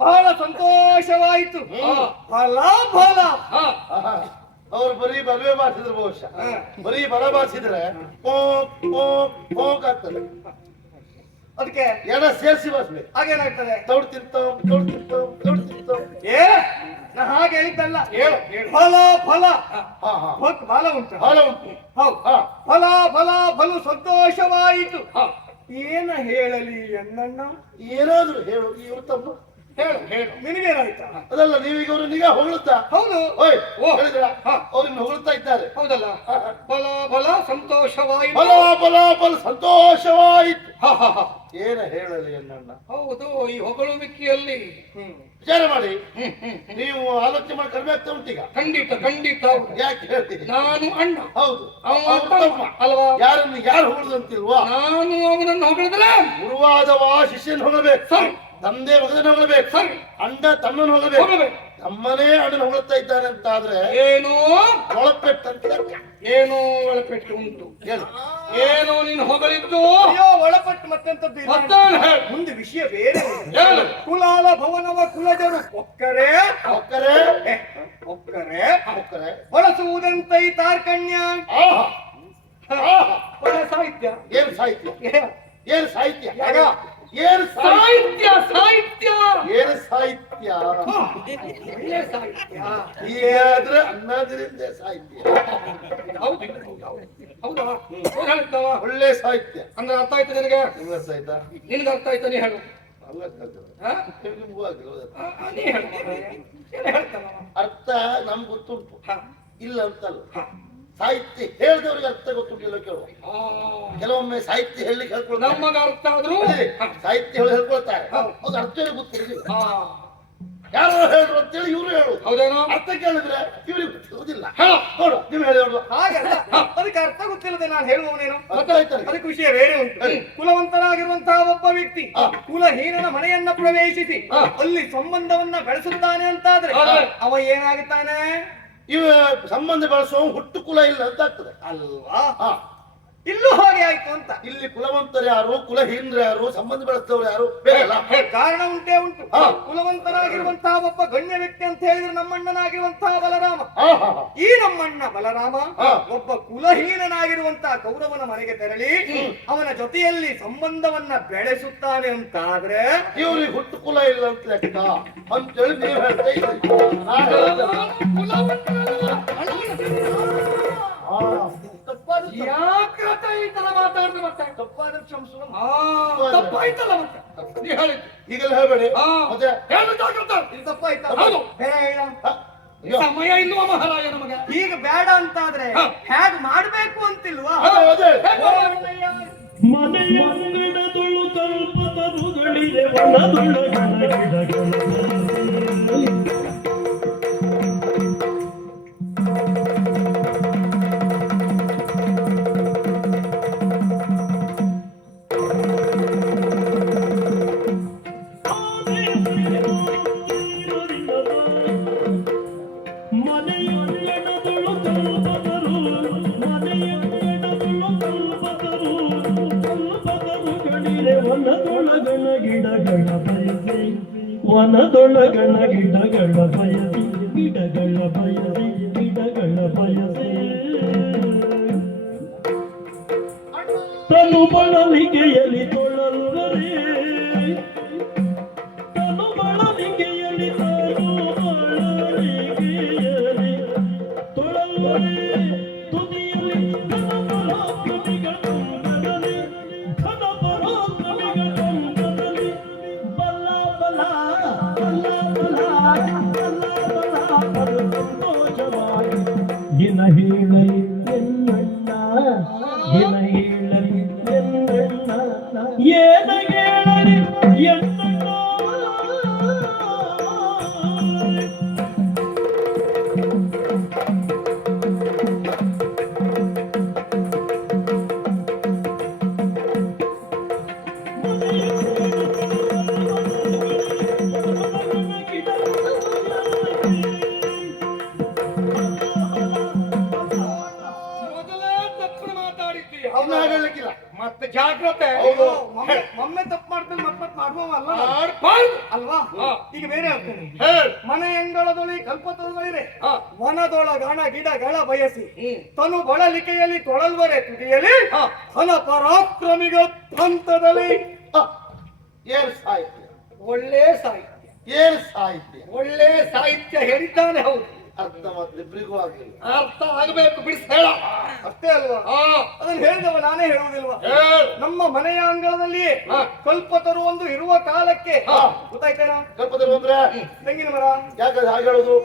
ಬಹಳ ಸಂತೋಷವಾಯಿತು. ಫಲ ಫಲ ಅವ್ರು ಬರೀ ಬಲವೇ ಬಾರಿಸಿದ್ರು ಬಹುಶಃ. ಬರೀ ಬಲ ಬಾರಿಸಿದ್ರೆ ಪೋಕ್ ಪೋಕ್ ಪೋಕ್ ಆಗ್ತದೆ. ಅದಕ್ಕೆ ಎಡ ಸೇರಿಸಿ ಬಾರಿಸ್ಬೇಕು. ಹಾಗೇನಾಗ್ತದೆ? ತೌಡ್ ತಿಂತಾವ್ ತೌಡ್ ತಿಂತಾವ್ ತೌಡ್ ತಿಂತಾವ್. ಏ ನಾ ಹಾಗೆ ಹೇಳಿದ್ದಲ್ಲ, ಫಲ ಫಲ. ಹಾ ಹಾ ಹೊತ್ತು ಬಾಲ ಉಂಟು. ಹಾಲ ಉಂಟು. ಹೌದು. ಫಲ ಫಲ ಫಲ ಸಂತೋಷವಾಯಿತು. ಏನ ಹೇಳಲಿ ಎನ್ನಣ್ಣ? ಏನಾದ್ರೂ ಹೇಳು ಇವ್ರ ತಮ್ಮ. ಹೇಳು ಹೇಳು, ನಿನಗೇನಾಯ್ತಾ? ಅದಲ್ಲ, ನೀವೀಗ ಅವರು ನಿಗಾ ಹೊಗಳುತ್ತಾ? ಹೌದು. ಓಯ್ ಓ ಹೇಳಿದ್ರ ಅವ್ರನ್ನ ಹೊಗಳ್ತಾ ಇದ್ದಾರೆ. ಹೌದಲ್ಲ. ಫಲ ಫಲ ಸಂತೋಷವಾಯಿತು. ಬಲ ಬಲ ಬಲ ಸಂತೋಷವಾಯಿತು. ಹ ಹ ಹ. ಏನ ಹೇಳಲಿ ಎನ್ನಣ್ಣ? ಹೌದು, ಈ ಹೊಗಳುವಿಕೆಯಲ್ಲಿ ವಿಚಾರ ಮಾಡಿ. ನೀವು ಆಲೋಚನೆ ಮಾಡಿ ಕಡಿಮೆ ಆಗ್ತಾ ಉಂಟೀಗ. ಖಂಡಿತ ಖಂಡಿತ. ಯಾಕೆ ಹೇಳ್ತೀರಿ? ನಾನು ಅಣ್ಣ, ಹೌದು, ಅವ ತಮ್ಮ ಅಲ್ವಾ? ಯಾರನ್ನು ಯಾರು ಹೊಗಳುದಂತಿಲ್ವಾ? ನಾನು ಅವನನ್ನು ಹೊಗಳಿದ್ರೆ ಗುರುವಾದವ ಶಿಷ್ಯನ ಹೊಗಳಬೇಕು, ಸರಿ. ತಂದೆ ಮಗನ ಹೊಗಳಬೇಕು, ಸರಿ. ಅಣ್ಣ ತಮ್ಮನ ಹೊಗಳಬೇಕು, ಹೊಗಳಬೇಕು. ತಮ್ಮನೇ ಅಣ್ಣನ ಹೊಳ್ತಾ ಇದ್ದಾನೆ ಅಂತ ಆದ್ರೆ ಏನು ಒಳಪೆಟ್ಟಂತ ಲೆಕ್ಕ. ಏನು ಒಳಪೆಟ್ಟು ಉಂಟು ಹೇಳು. ಏನು ನೀನು ಹೊಗಳಿದ್ದು ಅಯ್ಯೋ ಒಳಪಟ್ಟು ಮತ್ತೆಂತದ್ದು ಇಲ್ಲ. ಮತ್ತೇನು ಹೇಳು? ಮುಂದೆ ವಿಷಯ ಬೇರೆ ಇದೆ. ಹೇಳು. ಕುಲಾಲ ಭವನವ ಕುಲಜರು ಒಕ್ಕರೆ ಒಕ್ಕರೆ ಒಕ್ಕರೆ ಒಕ್ಕರೆ ಬಳಸುವುದಂತೈ ತಾರ್ಕಣ್ಯ ಆಹಾ ಆಹಾ. ಒಳ್ಳೆ ಸಾಹಿತ್ಯ. ಏನ್ ಸಾಹಿತ್ಯ ಏನ್ ಸಾಹಿತ್ಯ ಯಾಗ? ಏನ್ ಸಾಹಿತ್ಯ ಸಾಹಿತ್ಯ ಸಾಹಿತ್ಯ ಏನ್ ಸಾಹಿತ್ಯ ಒಳ್ಳೆ ಸಾಹಿತ್ಯ. ಹೀಗಾದ್ರೆ ಅನ್ನೋದ್ರಿಂದ ಸಾಹಿತ್ಯ ಹೌದು ಹೌದಾ ಹೇಳಿದ್ದವ ಒಳ್ಳೆ ಸಾಹಿತ್ಯ ಅಂದ್ರೆ ಅರ್ಥ ಆಯ್ತು ನಿನಗೆ? ನಿಮ್ಗೆ ಅರ್ಥ ಆಯ್ತಾ? ನಿನ್ಗೆ ಅರ್ಥ ಆಯ್ತಾ? ನೀ ಹೇಳು. ಅಲ್ಲ ಅರ್ಥ ಆಗ್ತದೆ. ಹಾ? ನಿಮ್ಗೂ ಆಗಿಲ್ಲ ಹೌದಾ? ನೀ ಹೇಳು ಏನು ಹೇಳ್ತಾವ? ಅರ್ಥ ನಮ್ಗೆ ಗೊತ್ತುಂಟು ಹಾ. ಇಲ್ಲ ಅಂತಲ್ಲ. ಸಾಹಿತ್ಯ ಹೇಳಿದವ್ರಿಗೆ ಅರ್ಥ ಗೊತ್ತುಂಟು ಇಲ್ಲ ಕೇಳುವ. ಆ, ಕೆಲವೊಮ್ಮೆ ಸಾಹಿತ್ಯ ಹೇಳಲಿಕ್ಕೆ ಹೇಳ್ಕೊಳ್ತಾರೆ. ನಮಗ ಅರ್ಥ ಆದ್ರೂ ಸಾಹಿತ್ಯ ಹೇಳಿ ಹೇಳ್ಕೊಳ್ತಾರೆ ಅದು ಅರ್ಥ ಗೊತ್ತಿರಲಿಲ್ಲ. ಆ, ಯಾರು ಹೇಳಿದ್ರು ಅಂತೇಳಿ ಇವ್ರು ಹೇಳುದು. ಹೌದೇನೋ? ಅರ್ಥ ಕೇಳಿದ್ರೆ ಇವ್ರಿಗೆ ಗೊತ್ತಿರುವುದಿಲ್ಲ. ಹೇಳು. ನೋಡು ನೀವು ಹೇಳಿ ನೋಡುವ. ಹಾಗಲ್ಲ, ಅದಕ್ಕೆ ಅರ್ಥ ಗೊತ್ತಿಲ್ಲದೆ ನಾನು ಹೇಳುವವನೇನು? ಅರ್ಥ ಆಯ್ತಲ್ಲ? ಅದಕ್ಕೆ ವಿಷಯ ಬೇರೆ ಉಂಟು. ಕುಲವಂತನಾಗಿರುವಂತಹ ಒಬ್ಬ ವ್ಯಕ್ತಿ ಕುಲಹೀನನ ಮನೆಯನ್ನ ಪ್ರವೇಶಿಸಿ ಅಲ್ಲಿ ಸಂಬಂಧವನ್ನ ಬೆಳೆಸುತ್ತಾನೆ ಅಂತಾದ್ರೆ ಅವ ಏನಾಗುತ್ತಾನೆ? ಇವ ಸಂಬಂಧ ಬೆಳೆಸುವ ಹುಟ್ಟು ಕುಲ ಇಲ್ಲ ಅಂತ ಆಗ್ತದೆ ಅಲ್ವಾ? ಹಾ. ಇಲ್ಲೂ ಹಾಗೆ ಆಯ್ತು ಅಂತ. ಇಲ್ಲಿ ಕುಲವಂತರು ಯಾರು ಕುಲಹೀನರು ಯಾರು ಸಂಬಂಧ ಬೆಳೆಸ್ತವ್ರು ಯಾರು ಬೇಕಲ್ಲ. ಕಾರಣ ಉಂಟೇ ಉಂಟು. ಕುಲವಂತನಾಗಿರುವಂತಹ ಒಬ್ಬ ಗಣ್ಯ ವ್ಯಕ್ತಿ ಅಂತ ಹೇಳಿದ್ರೆ ನಮ್ಮಣ್ಣನಾಗಿರುವಂತಹ ಬಲರಾಮ. ಈ ನಮ್ಮಣ್ಣ ಬಲರಾಮ ಒಬ್ಬ ಕುಲಹೀನನಾಗಿರುವಂತಹ ಕೌರವನ ಮನೆಗೆ ತೆರಳಿ ಅವನ ಜೊತೆಯಲ್ಲಿ ಸಂಬಂಧವನ್ನ ಬೆಳೆಸುತ್ತಾನೆ ಅಂತ ಆದ್ರೆ ಇವ್ರಿಗೆ ಹುಟ್ಟು ಕುಲ ಇಲ್ಲ ಅಂತ ಲೆಕ್ಕ ಅಂತೇಳಿ ನೀವು ಹೇಳ್ತಾ ಇದ್ದೀರಿ. ನಾನ್ ತಪ್ಪಾದ ಯಾಕಂತ ಈ ತರ ಮಾತಾಡಿದ್ರೆ ಮತ್ತೆ ತಪ್ಪಾದ ಕ್ಷಮಿಸು. ತಪ್ಪಾಯ್ತಲ್ಲ ಮತ್ತೆ ನೀ ಹೇಳಿದ್ದು. ಈಗಲೇ ಹೇಳ್ಬೇಡಿ. ಆ, ಮತ್ತೆ ಹೇಳು ಜಾಗ್ರತೆ. ಇದು ತಪ್ಪಾಯ್ತಾ? ಹೌದು. ಬೇಡ. ಅಯ್ಯೋ. ಸಮಯ ಇಲ್ವ ಮಹಾರಾಯ ನಮಗೆ? ಈಗ ಬೇಡ ಅಂತಾದ್ರೆ ಹೇಗ್ ಮಾಡ್ಬೇಕು ಅಂತಿಲ್ವಾ? ಅದೇ. ಮನೆಯಂಗಡದೊಳು ಕಲ್ಪತರುಗಳಿರೆ ವನದೊಳಗಣ ಗಿಡಗಳು ಮನೆಯಂಗಡದೊಳು ಕಲ್ಪತರು ಮನೆಯಂಗಡದೊಳು ಕಲ್ಪತರು ಕಲ್ಪತರುಗಳಿರೆ ವನದೊಳಗಣ ಗಿಡಗಳ ಬಯಸಿ ವನದೊಳಗಣ ಗಿಡಗಳ ಬಯಸಿ ಗಿಡಗಳ ಬಯಸಿ ಗಿಡಗಳ ಬಯಸಿ ತನು ಬಳಲಿಕೆಯಲ್ಲಿ ತೊಳಲ್ವರೇ ತನು ಬಳಲಿಕೆಯಲ್ಲಿ ತಾನು ಬಳಲಿಕೆಯಲ್ಲಿ ತೊಳಲ್ವರೇ ತುದಿಯಲ್ಲಿ ಘನ ಪರಾಕ್ರಮಿಗಳ ತುಂಗದಲ್ಲಿ ಘನ ಪರಾಕ್ರಮಿಗಳ ತುಂಗದಲ್ಲಿ ಬಲ್ಲ ಬಲ ಬಲ್ಲ ಬಲ ಬಲ್ಲ ಬಲ ಸಂತೋಷವಾಗಿ ದಿನ ಹೇಳಲಿ ಎನ್ನಣ್ಣ ದಿನ ಹೇಳಲಿ ಎನ್ನಣ್ಣ ಏನ ಹೇಳಲಿ ಎನ್ನಣ್ಣ ಮೊದಲೇ ತಪ್ಪು ಮಾತಾಡಿದ್ದೀಯ. ಅವ್ನ ಹೇಳಲಿಕ್ಕಿಲ್ಲ. ಮತ್ತೆ ಜಾಗ್ರತೆ. ಹೌದು. ಒಮ್ಮೆ ತಪ್ಪು ಮಾಡ್ತಾನೆ ಮತ್ತೆ ಮಾಡುವ ಅಲ್ಲ ಮಾಡ್ಬಾರ್ದು. ಅಲ್ವಾ? ಹಾ. ಈಗ ಬೇರೆ ಆಗ್ತೇನೆ. ಹೇಳು. ಮನೆಯಂಗಳದೊಳಿ ಕಲ್ಪತರುಗಳಿರೆ ಹಾ. ವನದೊಳಗಣ ಗಿಡಗಳ ಬಯಸಿ ಹ್ಮ್. ತನು ಬಳಲಿಕೆಯಲ್ಲಿ ತೊಳಲ್ವರೆ ತುದಿಯಲ್ಲಿ ಹಾ. ಘನ ಪರಾಕ್ರಮಿಗ ಹಂತದಲ್ಲಿ ಏನ್ ಸಾಹಿತ್ಯ ಒಳ್ಳೆ ಸಾಹಿತ್ಯ. ಏನ್ ಸಾಹಿತ್ಯ ಒಳ್ಳೆ ಸಾಹಿತ್ಯ ಹೇಳಿದ್ದಾನೆ. ಹೌದು, ಅರ್ಥ ಮಾತ್ರ ಇಬ್ಬರಿಗೂ ಆಗಿಲ್ಲ. ಅರ್ಥ ಆಗಬೇಕು. ಬಿಡಿಸ್ ಹೇಳ. ಅಷ್ಟೇ ಅಲ್ವಾ? ಅದನ್ನ ಹೇಳಿದವ ನಾನೇ ಹೇಳುವುದಿಲ್ವಾ? ಹೇಳು. ನಮ್ಮ ಮನೆಯ ಅಂಗಳದಲ್ಲಿ ಹಾ. ಕಲ್ಪತರು ಒಂದು ಇರುವ ಕಾಲಕ್ಕೆ ಹಾ. ಗೊತ್ತಾಯ್ತೇನಾ? ಕಲ್ಪತರು ಅಂದ್ರೆ ತೆಂಗಿನ ಮರ ಯಾಕೆ ಹಾಗೆ ಹೇಳುದು?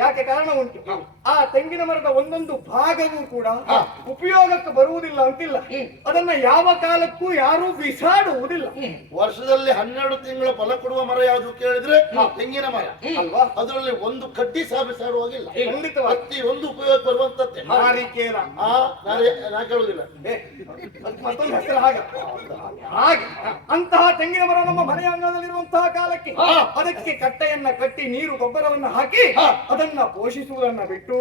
ಯಾಕೆ ಕಾರಣ ಉಂಟು. ಆ ತೆಂಗಿನ ಮರದ ಒಂದೊಂದು ಭಾಗವೂ ಕೂಡ ಉಪಯೋಗಕ್ಕೆ ಬರುವುದಿಲ್ಲ ಅಂತಿಲ್ಲ. ಅದನ್ನ ಯಾವ ಕಾಲಕ್ಕೂ ಯಾರೂ ಬಿಸಾಡುವುದಿಲ್ಲ. ವರ್ಷದಲ್ಲಿ 12 ತಿಂಗಳ ಫಲ ಕೊಡುವ ಮರ ಯಾವುದು ಕೇಳಿದ್ರೆ ತೆಂಗಿನ ಮರ ಅಲ್ವಾ? ಅದರಲ್ಲಿ ಒಂದು ಕಡ್ಡಿ ಸಹ ಬಿಸಾಡುವಾಗಿಲ್ಲ. ಖಂಡಿತವಾಗಿ ಪ್ರತಿ ಒಂದು ಉಪಯೋಗ ಬರುವಂತದ್ದೇ. ನಾರಿಕೇಲ ನಾ ಕೇಳುವುದಿಲ್ಲ. ಅದಕ್ಕೆ ಮತ್ತೊಂದು ಹೆಸರು ಹಾಗೆ. ಅಂತಹ ತೆಂಗಿನ ಮರ ನಮ್ಮ ಮನೆಯ ಅಂಗಳದಲ್ಲಿರುವಂತಹ ಕಾಲಕ್ಕೆ ಅದಕ್ಕೆ ಕಟ್ಟೆಯನ್ನ ಕಟ್ಟಿ ನೀರು ಗೊಬ್ಬರವನ್ನ ಹಾಕಿ ಅದನ್ನ ಪೋಷಿಸುವುದನ್ನ ಬಿಟ್ಟು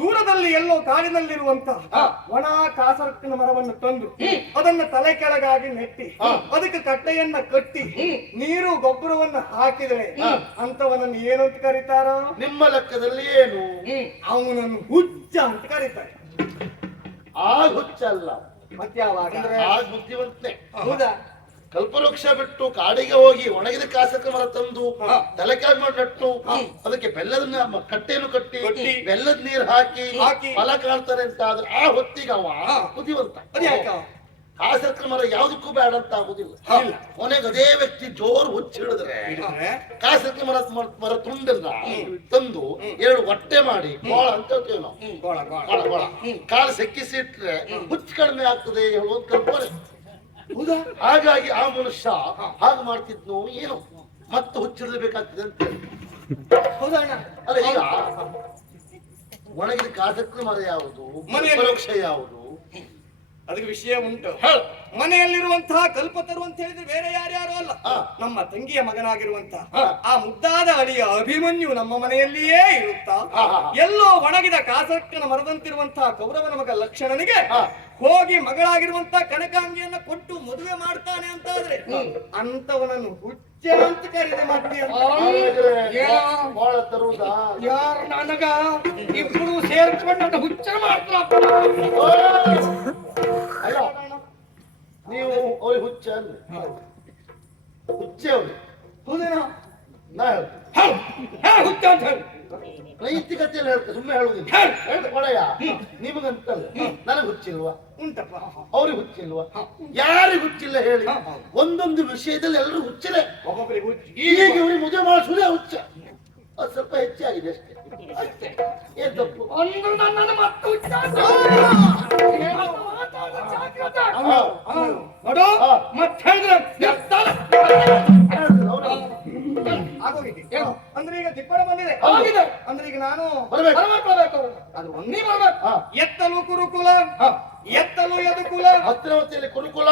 ದೂರದಲ್ಲಿ ಎಲ್ಲೋ ಕಾಡಿನಲ್ಲಿರುವಂತಹ ಒಣ ಕಾಸರಕ್ಕಿನ ಮರವನ್ನು ತಂದು ಅದನ್ನ ತಲೆ ಕೆಳಗಾಗಿ ನೆಟ್ಟಿ ಅದಕ್ಕೆ ಕಟ್ಟೆಯನ್ನ ಕಟ್ಟಿ ನೀರು ಗೊಬ್ಬರವನ್ನ ಹಾಕಿದರೆ ಅಂತವನನ್ನು ಏನು ಅಂತ ಕರೀತಾರ? ನಿಮ್ಮ ಲೆಕ್ಕದಲ್ಲಿ ಏನು? ಅವನನ್ನು ಹುಚ್ಚ ಅಂತ ಕರೀತಾರೆ. ಆ ಹುಚ್ಚಲ್ಲ, ಮತ್ಯಾವಾಗ ಆ ಬುದ್ಧಿವಂತನೆ. ಹೌದಾ? ಕಲ್ಪವೃಕ್ಷ ಬಿಟ್ಟು ಕಾಡಿಗೆ ಹೋಗಿ ಒಣಗಿದ ಕಾಸಕ ಮರ ತಂದು ತಲೆ ಕೆಳಗೆ ಮಾಡಿ ನಟ್ಟು ಅದಕ್ಕೆ ಬೆಲ್ಲದ ಕಟ್ಟೆಯನ್ನು ಕಟ್ಟಿ ಬೆಲ್ಲದ ನೀರು ಹಾಕಿ ಫಲ ಕಾಣ್ತಾರೆ ಅಂತ ಆದ್ರೆ ಆ ಹೊತ್ತಿಗೆ ಅವ ಬುದ್ಧಿವಂತ. ಕಾಸಕ ಮರ ಯಾವ್ದಕ್ಕೂ ಬೇಡ ಅಂತ ಆಗುದಿಲ್ಲ. ಕೊನೆಗೆ ಅದೇ ವ್ಯಕ್ತಿ ಜೋರು ಹುಚ್ಚಿಡಿದ್ರೆ ಕಾಸಕ ಮರ ತುಂಡನ್ನ ತಂದು 2 ಹೊಟ್ಟೆ ಮಾಡಿ ಗೋಳ ಅಂತ ಹೇಳ್ತೇವೆ ನಾವು. ಕಾಲು ಸೆಕ್ಕಿಸಿ ಇಟ್ರೆ ಹುಚ್ಚು ಕಡಿಮೆ ಆಗ್ತದೆ ಹೇಳುವ ಕಲ್ಪನೆ. ಹಾಗಾಗಿ ಆ ಮನುಷ್ಯ ಹಾಗೆ ಮಾಡ್ತಿದ್ನು ಏನು ಮತ್ತೆ ಹುಚ್ಚಿಡಬೇಕಾಗ್ತದೆ ಅಂತ. ಅಲ್ಲ, ಈಗ ಒಣಗಿದ ಕಾಸಕ ಮರ ಯಾವುದು, ಪರೋಕ್ಷ ಯಾವುದು? ಅದಕ್ಕೆ ವಿಷಯ ಉಂಟು. ಮನೆಯಲ್ಲಿರುವಂತಹ ಕಲ್ಪತರು ಅಂತ ಹೇಳಿದ್ರೆ ಬೇರೆ ಯಾರ್ಯಾರು ಅಲ್ಲ, ನಮ್ಮ ತಂಗಿಯ ಮಗನಾಗಿರುವಂತಹ ಆ ಮುದ್ದಾದ ಅಳಿಯ ಅಭಿಮನ್ಯು ನಮ್ಮ ಮನೆಯಲ್ಲಿಯೇ ಇರುತ್ತಾ ಎಲ್ಲೋ ಒಣಗಿದ ಕಾಸಕ್ಕನ ಮರದಂತಿರುವಂತಹ ಕೌರವನ ಮಗ ಲಕ್ಷಣನಿಗೆ ಹೋಗಿ ಮಗಳಾಗಿರುವಂತಹ ಕನಕಾಂಗಿಯನ್ನ ಕೊಟ್ಟು ಮದುವೆ ಮಾಡ್ತಾನೆ ಅಂತಾದ್ರೆ ಅಂತವನನ್ನು ಹುಚ್ಚ ಅಂತ ಕರೀದೆ ಮಾಡ್ತೀಯ. ಬಾಳ ತರುವುದಾ? ಯಾರು ನನಗ ಇಬ್ರು ಸೇರ್ಕೊಂಡು ಹುಚ್ಚ ಮಾಡ್ತಾರ. ಅಲ್ಲ, ನೀವು ಅವ್ರಿಗೆ ಹುಚ್ಚ ಅಂದ್ರೆ ಹುಚ್ಚೆ ಅವ್ರಿಗೆ. ಹೌದೇನೋ? ನಾ ಹೇಳ್ತೀನಿ ಹುಚ್ಚ ಅಂತ ಹೇಳಿ ನೈತಿಕತೆಯಲ್ಲಿ ಹೇಳ್ತೆ, ಸುಮ್ಮನೆ ಹೇಳುದಿಲ್ಲ. ಹೇಳ್ತ ಕೊಡೆಯ ನಿಮಗಂತಲ್ಲ, ನನಗೆ ಹುಚ್ಚಿಲ್ವಾ? ಉಂಟಪ್ಪ. ಅವ್ರಿಗೆ ಹುಚ್ಚಿಲ್ವಾ? ಯಾರಿಗೆ ಹುಚ್ಚಿಲ್ಲ ಹೇಳಿ? ಒಂದೊಂದು ವಿಷಯದಲ್ಲಿ ಎಲ್ಲರೂ ಹುಚ್ಚಲೇ. ಒಬ್ಬೊಬ್ಬರಿಗೆ ಹುಚ್ಚು. ಈಗ ಇವ್ರಿಗೆ ಮದುವೆ ಮಾಡಿಸುವುದೇ ಹುಚ್ಚ. ಅದು ಸ್ವಲ್ಪ ಹೆಚ್ಚಾಗಿದೆ ಅಷ್ಟೇ. ಏನ್ ತಪ್ಪು? ಒಂದು ನನ್ನನ್ನು ಮತ್ತೆ ಹುಚ್ಚ ಅಂತ ನೋಡು. ಮತ್ತೆ ಹೇಳಿದ್ರೆ ಆಗೋಗಿದೆ. ಅಂದ್ರೆ ಈಗ ತಿಪ್ಪಣ ಬಂದಿದೆ. ಅಂದ್ರೆ ಈಗ ನಾನು ಬರ್ಬೇಕು. ಅದು ಒಂದೇ ಬರ್ಬೇಕು. ಎತ್ತಲು ಕುರುಕುಲ, ಎತ್ತಲು ಯದುಕುಲ, ಹತ್ತಿರವತ್ತಿಯಲ್ಲಿ ಕುರುಕುಲ,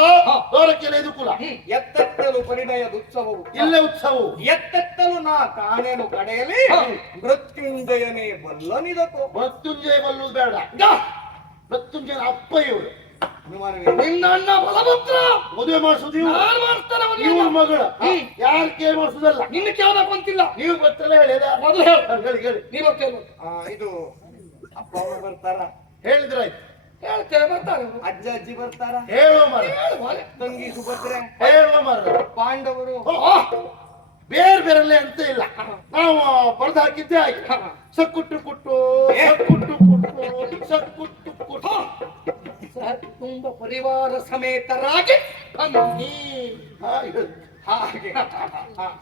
ದೂರಕ್ಕೆಲ್ಲ ಇದು ಕುಲ. ಎತ್ತೆತ್ತಲು ಪರಿಣಯದ ಉತ್ಸವವು ಇಲ್ಲೇ ಉತ್ಸವ. ಎತ್ತೆತ್ತಲು ನಾ ಕಾಣೆನು ಕಡೆಯಲ್ಲಿ ಮೃತ್ಯುಂಜಯನೇ ಬಲ್ಲನಿದಕೋ. ಮೃತ್ಯುಂಜಯ ಬಲ್ಲುದು ಬೇಡ, ಮೃತ್ಯುಂಜಯನ ಅಪ್ಪ ಇವರು. ನಿನ್ನ ಬಲಭದ್ರ ಮದುವೆ ಮಾಡಿಸುದು ಯಾರು ಮಾಡ್ತಾರ? ಇವ್ರ ಮಗಳ ಯಾರು ಕೇಳಿ ಮಾಡಿಸುದಲ್ಲ. ನಿನ್ನ ಕೇಳಬೇಕು ಅಂತಿಲ್ಲ, ನೀವು ಗೊತ್ತಲ್ಲ ಹೇಳಿದ ಮೊದಲು ಹೇಳಿ ಹೇಳಿ. ನೀವು ಕೇಳು. ಇದು ಅಪ್ಪ ಅವ್ರು ಬರ್ತಾರ, ಹೇಳಿದ್ರಾಯ್ತು. ಹೇಳ್ತೇವೆ, ಬರ್ತಾರೆ. ಅಜ್ಜ ಅಜ್ಜಿ ಬರ್ತಾರ, ಹೇಳುವ ಮರ, ತಂಗಿ ಸುಭದ್ರೆ, ಹೇಳುವ ಮರ, ಪಾಂಡವರು ಬೇರೆ ಬೇರೆಲ್ಲೇ ಅಂತ ಇಲ್ಲ. ನಾವು ಬರೆದು ಹಾಕಿದ್ದೆ ಹಾಗೆ ಸಕ್ಕುಟ್ಟು ಕುಟ್ಟು ಸಕ್ಕುಟ್ಟು ಕುಟ್ಟು ಸಕ್ಕುಟ್ಟು ಕುಟ್ಟು ತುಂಬ ಪರಿವಾರ ಸಮೇತರಾಗಿ ಹಾಗೆ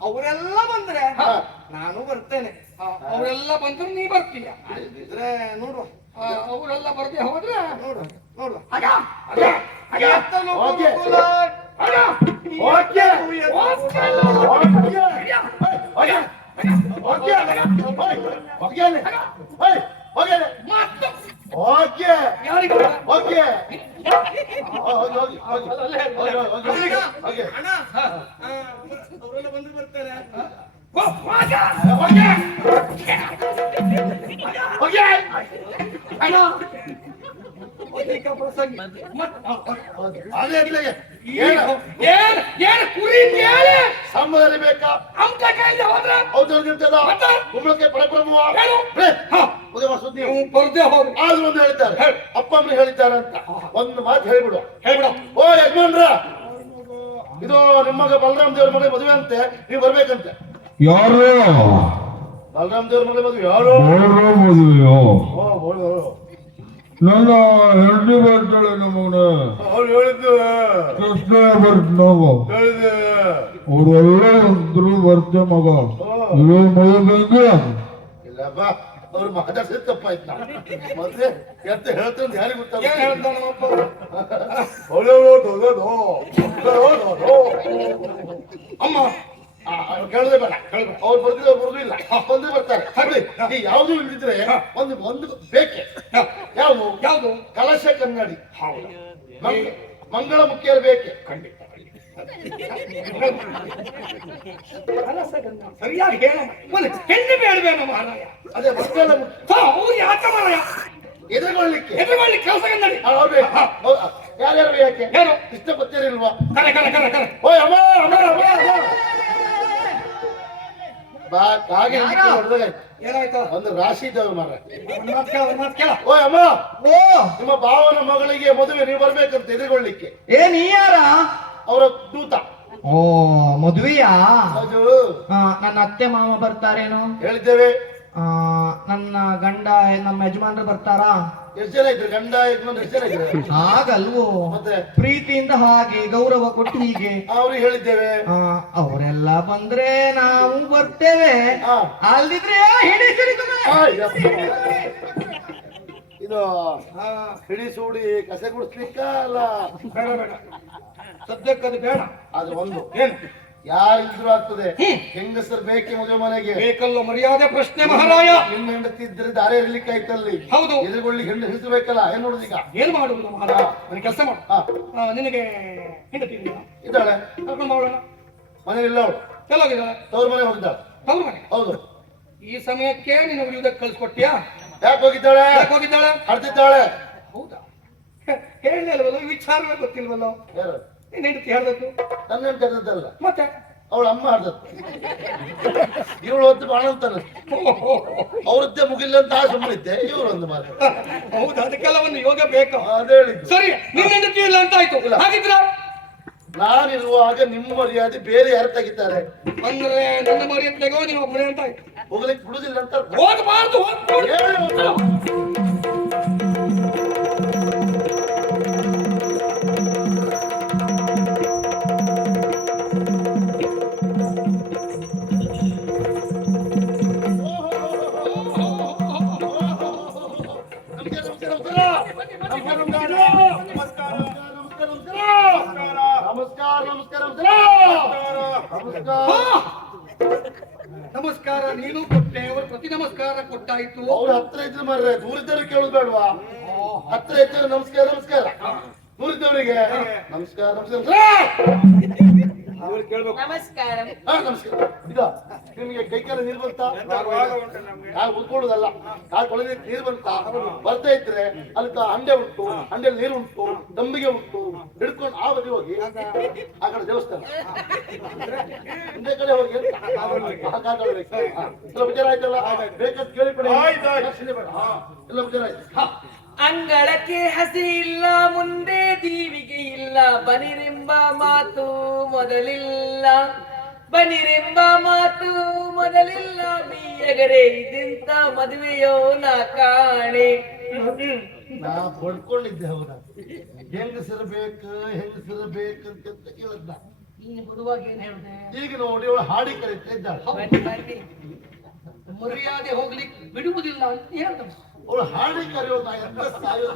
ಅವರೆಲ್ಲ ಬಂದ್ರೆ ನಾನು ಬರ್ತೇನೆ. ಅವರೆಲ್ಲ ಬಂದ್ರೆ ನೀ ಬರ್ತೀಯ. ಇದ್ರೆ ನೋಡುವ, ಅವರೆಲ್ಲ ಬರ್ದೆ ಹೋದ್ರೆ ನೋಡುವ ನೋಡುವ. ಎತ್ತಲು ಕುರುಕುಲ, ಅಣ್ಣ ಅವರೆಲ್ಲ ಬಂದು ಬರ್ತಾರೆ. ಸಂಬಂಧದಲ್ಲಿ ಬೇಕಾ ಅಂಕ ಕೇಳಿದೆ ಹೋದ್ರೆ ಹೌದಿರ್ತದ ಕುಂಬಳಕ್ಕೆ ಪರಬ್ರಹ್ಮವ ಮದುವೆ ಮಾಡಿಸೋದು ನೀವು ಬರ್ದೆ ಹೋದ್ರೆ ಆದ್ರೂ ಒಂದು ಹೇಳಿದ್ದಾರೆ, ಅಪ್ಪ ಅಮ್ಮ ಹೇಳಿದ್ದಾರೆ ಅಂತ ಒಂದು ಮಾತು ಹೇಳ್ಬಿಡು. ಓ ಯಜಮಾನ್ರ, ಇದು ನಿಮ್ಮ ಮಗ ಬಲರಾಮ್ ದೇವ್ರ ಮನೆ ಮದುವೆ ಅಂತೆ, ನೀವು ಬರ್ಬೇಕಂತೆ. ಯಾರು? ಬಲರಾಮ್ ದೇವ್ರ ಮನೆ ಮದುವೆ ಯಾರು? ಮದುವೆಯೋ? ನನ್ನ ಹೆಂಡತಿ ಬರ್ತಾಳೆ ನಮ್ಮನೆ. ಅವ್ರು ಹೇಳಿದ್ದು ಕೃಷ್ಣ ಬರ್ತಾವ. ಹೇಳಿದ್ದೆ ಅವರೆಲ್ಲ ಅಂದ್ರು ಬರ್ತೆ ಮಗ. ಇರೋ ಮದುವೆ ಇಲ್ಲಪ್ಪ, ಅವ್ರು ಮಾತಾಡ್ಸಿದ್ ತಪ್ಪಾಯ್ತು ನಾವು ಮತ್ತೆ ಎಂತ ಹೇಳ್ತಾರೆ ಯಾರಿಗೆ ಏನ್ ಹೇಳ್ದ ನಮ್ಮಪ್ಪ? ಅಮ್ಮ ಕೇಳದೆ ಬೇಡ ಅವ್ರು ಬರ್ದಿಲ್ಲ ಬರುದು ಇಲ್ಲ ಬಂದೇ ಬರ್ತಾರೆ ಹಾಗೆ ಈ ಯಾವ್ದು ಇಲ್ದಿದ್ರೆ ಒಂದು ಒಂದು ಬೇಕೆ ಯಾವುದು ಯಾವ್ದು? ಕಲಶ ಕನ್ನಡಿ ಹೌದು, ಮಂಗಳ ಮುಖ್ಯರು ಬೇಕೆ ಖಂಡಿತ ಸರಿಯಾಗಿ ಹೇಳ. ಒಂದು ಹೆಣ್ಣು ಬೇಡವೇನೋ ಮಹಾರಾಯ. ಅದೇ ಮಂಗಳ ಮುಖ್ಯ ಅವ್ರು ಯಾಕೆ ಮಾರಾಯ ಎದುರುಗೊಳ್ಳಿಕ್ಕೆ ಎದುರುಗಳ್ಳಿ ಕೆಲಸ ಕನ್ನಡಿ ಯಾರ್ಯಾರು ಯಾಕೆ ಯಾರು? ಇಷ್ಟಪಟ್ಟಿರಿಲ್ವಾ? ಕರೆ ಕರೆ ಕರೆ ಕರೆ ಓ ಅಮ್ಮ ಅಮ್ಮ ಅಮ್ಮ ಬಾ ಕಾಗೆ ಹೊಡೆದಾಗಾಯ್ತು. ಏನಾಯ್ತು? ಒಂದು ರಾಶಿ ಇದ್ದಾವೆ ಮಾರ. ಒಂದ್ ಮಾತ್ ಕೇಳ, ಒಂದ್ ಮಾತ್ ಕೇಳ. ಓ ಅಮ್ಮ ಓ ನಿಮ್ಮ ಭಾವನ ಮಗಳಿಗೆ ಮದುವೆ ನೀವು ಬರ್ಬೇಕಂತ ಎದುರುಗೊಳ್ಳಿಕ್ಕೆ ಏ ನೀ ಯಾರ? ಅವರ ದೂತ. ಓ ಮದುವೆಯಾ? ಅದು ನನ್ನ ಅತ್ತೆ ಮಾವ ಬರ್ತಾರೇನು? ಹೇಳಿದ್ದೇವೆ. ನನ್ನ ಗಂಡ ನಮ್ಮ ಯಜಮಾನ್ರು ಬರ್ತಾರಾ? ಎಷ್ಟು ಜನ ಇದ್ರು ಗಂಡ ಯಜಮಾನ ಎಷ್ಟು ಜನ ಇದ್ರು? ಹಾಗಲ್ವೋ, ಮತ್ತೆ ಪ್ರೀತಿಯಿಂದ ಹಾಗೆ ಗೌರವ ಕೊಟ್ಟು ಹೀಗೆ ಅವ್ರಿಗೆ ಹೇಳಿದ್ದೇವೆ. ಅವರೆಲ್ಲ ಬಂದ್ರೆ ನಾವು ಬರ್ತೇವೆ, ಹಾ. ಅಲ್ದಿದ್ರೆ ಹಿಡಿಸಿರ್ತದೆ. ಇದು ಹಿಡಿ ಸೂಡಿ ಕಸೆ ಗುಡಿಸ್ಲಿಕ್ಕ ಅಲ್ಲ, ಬೇಡ ಬೇಡ, ಸದ್ಯಕ್ಕೆ ಅದು ಬೇಡ. ಅದು ಒಂದು ಏನು ಯಾರಿದ್ರು ಆಗ್ತದೆ. ಹೆಂಗಸರು ಬೇಕೆ ಮದುವೆ ಮನೆಗೆ ಬೇಕಲ್ಲ ಮರ್ಯಾದೆ ಪ್ರಶ್ನೆ ಮಹಾರಾಯ. ನಿಮ್ಮ ಹೆಂಡತಿ ಇದ್ರೆ ದಾರಿ ಇರ್ಲಿಕ್ಕೆ ಆಯ್ತಲ್ಲಿ. ಹೌದು, ಎದುರುಗೊಳ್ಳಿ ಹೆಂಡಸಬೇಕಲ್ಲ. ಏನ್ ನೋಡುದು ಈಗ? ಏನ್ ಮಾಡುವುದು ಮಹಾರಾಯ? ನನಗೆ ಕೆಲಸ ಮಾಡು. ನಿನಗೆ ಹೆಂಡತಿ ಇದೆಯಾ? ಇದ್ದಾಳೆ, ಕರ್ಕೊಂಡು ಮಾಡೋಣ. ಮನೇಲಿಲ್ಲ ಅವಳು, ಎಲ್ಲೋಗಿದ್ದಾಳೆ? ತವ್ರ ಮನೆ ಹೋಗಿದ್ದಾಳೆ. ತವ್ರ ಮನೆ? ಹೌದು. ಈ ಸಮಯಕ್ಕೆ ನೀನು ಉಳಿಯುವುದಕ್ಕೆ ಕಳ್ಸಿಕೊಟ್ಟಿಯಾ? ಯಾಕೆ ಹೋಗಿದ್ದಾಳೆ? ಯಾಕೆ ಹೋಗಿದ್ದಾಳೆ? ಹಡ್ತಿದ್ದಾಳೆ. ಹೌದಾ? ಹೇಳಲೇ ಇಲ್ವಲ್ಲ, ವಿಚಾರವೇ ಗೊತ್ತಿಲ್ವಲ್ಲ. ಯಾರು? ನೀನ್ ಹೆಂಡತಿ ಹೇಳ್ದದ್ದು? ನನ್ನ ಹೆಂಡತಿ ಹಡ್ದದ್ದಲ್ಲ, ಮತ್ತೆ ಅವಳ ಅಮ್ಮ ಹಡ್ದದ್ದು. ಇವಳು ಹೊತ್ತು ಬಾಳ ಅಂತಾನೆ ಅವ್ರದ್ದೇ ಮುಗಿಲ್ಲ ಅಂತ ಸುಮ್ಮನಿದ್ದೆ. ಇವ್ರು ಒಂದು ಮಾತು. ಹೌದಾ? ಅದಕ್ಕೆಲ್ಲ ಒಂದು ಯೋಗ ಬೇಕಾ? ಅದೇ ಹೇಳಿದ್ದು. ಸರಿ, ನಿನ್ನ ಹೆಂಡತಿ ಇಲ್ಲ ಅಂತ ಆಯ್ತು. ಇಲ್ಲ. ಹಾಗಿದ್ರ ನಾನಿರುವಾಗ ನಿಮ್ಮ ಮರ್ಯಾದೆ ಬೇರೆ ಯಾರು ತೆಗಿತಾರೆ? ಅಂದ್ರೆ ನನ್ನ ಮರ್ಯಾದೆ ತೆಗೋ ನೀವು ಒಬ್ಬನೇ ಅಂತ ಆಯ್ತು. ಹೋಗ್ಲಿಕ್ಕೆ ಬಿಡುದಿಲ್ಲ ಅಂತ ಅರ್ಥ. ಹೋಗಬಾರ್ದು, ಹೋಗ್ಬಾರ್ದು. ಹೇಳು. ನಮಸ್ಕಾರ ನೀನು ಕೊಟ್ಟೆ, ಅವರು ಪ್ರತಿ ನಮಸ್ಕಾರ ಕೊಟ್ಟಾಯ್ತು. ಅವ್ರ ಹತ್ರ ಇದ್ರೆ ಮಾರ್ರೆ, ದೂರಿದ್ದವ್ರು ಕೇಳುದು ಬೇಡವಾ? ಹತ್ರ ಇದ್ದವ್ರು ನಮಸ್ಕಾರ ನಮಸ್ಕಾರ, ದೂರಿದ್ದವರಿಗೆ ನಮಸ್ಕಾರ ನಮಸ್ಕಾರ. ಅವ್ರು ಕೇಳ್ಬೇಕು. ನಮಸ್ಕಾರ. ನಮಸ್ಕಾರ. ಈಗ ನಿಮಗೆ ಕೈ ಕಾಲ ನೀರು ಬಂತ? ಕಾಲು ಉದ್ಕೊಳ್ಳೋದಲ್ಲ, ಕಾಲು ಕೊಳದೆ ನೀರು ಬಂತ? ಬರ್ತಾ ಇದ್ರೆ ಅಲ್ಲಿ ಹಂಡೆ ಉಂಟು, ಹಂಡೆಯಲ್ಲಿ ನೀರು ಉಂಟು, ತಂಬಿಗೆ ಉಂಟು, ಹಿಡ್ಕೊಂಡು ಆ ಬದಿ ಹೋಗಿ ಆ ಕಡೆ ದೇವಸ್ಥಾನ, ಹಿಂದೆ ಕಡೆ ಹೋಗಿ ಎಲ್ಲ ವಿಚಾರ ಆಯ್ತಲ್ಲ. ಬೇಕಾದ್ ಕೇಳಿಕೊಳ್ಳಿ, ಎಲ್ಲ ವಿಚಾರ ಆಯ್ತು. ಅಂಗಳಕ್ಕೆ ಹಸಿ ಇಲ್ಲ, ಮುಂದೆ ದೀವಿಗೆ ಇಲ್ಲ, ಬನಿರೆಂಬ ಮಾತು ಮೊದಲಿಲ್ಲ, ಬನಿರೆಂಬ ಮಾತು ಮೊದಲಿಲ್ಲ, ಬೀಯಗರೆ ಇದೆಂತ ಮದುವೆಯೋ ನಾ ಕಾಣೆ. ನಾ ಪಡ್ಕೊಂಡಿದ್ದೆ ಅವರ ಹೆಂಗಸಿರಬೇಕು ಹೆಂಗಸಿರಬೇಕಂತ ಕೇಳಿದ್ದ. ನೀನು ಬರುವಾಗ ಏನ್ ಹೇಳ್ದೆ? ಈಗ ನೋಡಿ ಅವಳು ಹಾಡಿ ಕರೀತಾ ಇದ್ದಾಳೆ. ಮರ್ಯಾದೆ ಹೋಗ್ಲಿಕ್ಕೆ ಬಿಡುವುದಿಲ್ಲ ಅಂತ ಹೇಳ್ದ. ಅವಳು ಹಾಡಿ ಕರೆಯೋದ ಎಂತ ಸಾಯೋದು?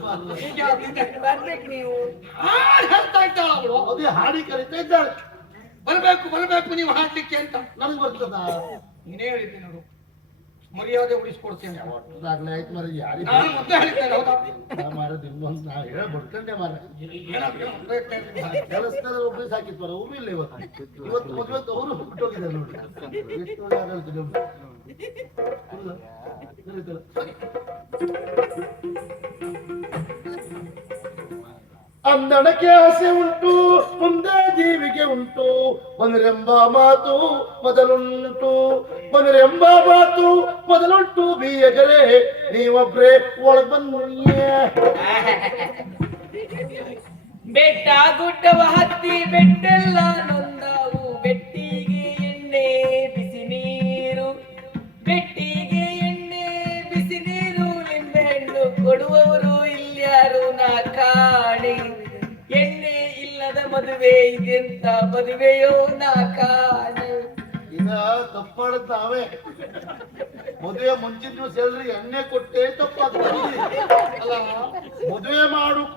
ಬರ್ಬೇಕು ನೀವು. ಹಾಡು ಹೇಳ್ತಾ ಇದ್ದಾಳ ಅವಳು. ಅದೇ ಹಾಡಿ ಕರೀತಾ ಇದ್ದಾಳೆ. ಬರ್ಬೇಕು ಬರ್ಬೇಕು ನೀವು ಹಾಡ್ಲಿಕ್ಕೆ ಅಂತ. ನನಗೆ ಬರ್ತದ? ನೀನೇ ಹೇಳಿದ್ದೆ ನೋಡು, ಮರ್ಯಾದೆ ಉಳಿಸ್ಕೊಡ್ತೇನೆ. ಆಗ್ಲೇ ಆಯ್ತು ಮಾರ. ಯಾರಿಗೆ ನಾನು ಮೊದಲೇ ಹೇಳಿದ್ದೇನೆ, ಹೌದಾ? ಮಾರದು ಇನ್ನೊಂದು ನಾ ಹೇಳ ಬಡ್ಕೊಂಡೆ ಮಾರ. ಏನಾದ್ರು ಪ್ರಯತ್ನ ಇರ್ಲಿಲ್ಲ. ಕೆಲಸದ ಒಬ್ಬರು ಸಾಕಿತ್ತು ಮಾರ. ಒಬ್ಬ ಇಲ್ಲ ಇವತ್ತು. ಇವತ್ತು ಮದುವೆ ಅವರು ಬಿಟ್ಟೋಗಿದ್ದಾರೆ ನೋಡಿ. ಎಷ್ಟು ಒಳ್ಳೆ ಆಡಳಿತ ನಮ್ದು. ಹೌದಾ? ಕರೀತಲ್ಲ. ಅಂದಣಕ್ಕೆ ಆಸೆ ಉಂಟು, ಮುಂದೆ ಜೀವಿಗೆ ಉಂಟು, ಬನಿರೆಂಬ ಮಾತು ಮೊದಲುಂಟು, ಬನಿರೆಂಬ ಮಾತು ಮೊದಲುಂಟು, ಬೀಯಗರೆ ನೀವೊಬ್ರೇ ಒಳಗ್ ಬಂದ್ಯ. ಬೆಟ್ಟ ಗುಡ್ಡವ ಹತ್ತಿ ಬೆಟ್ಟೆಲ್ಲ ನೊಂದಾವು, ಬೆಟ್ಟಿಗೆ ಎಣ್ಣೆ ಬಿಸಿ ನೀರು, ಬೆಟ್ಟಿಗೆ ಎಣ್ಣೆ ಬಿಸಿ ನೀರು, ನಿಂಬೆಹಣ್ಣು ಕೊಡುವವರು ಇಲ್ಯಾರು ನಾ ಕಾಣೆ. ಎಣ್ಣೆ ಇಲ್ಲದ ಮದುವೆ ಇದೆಂತ ಮದುವೆಯೋ ನಾ ಕಾಣೆ. ಈಗ ತಪ್ಪಾಡದ್ ನಾವೇ. ಮದುವೆ ಮುಂಚಿನ ದಿವಸ ಎಲ್ರಿ ಎಣ್ಣೆ ಕೊಟ್ಟೆ ತಪ್ಪಾಗ್ತದೆ ಅಲ್ಲ.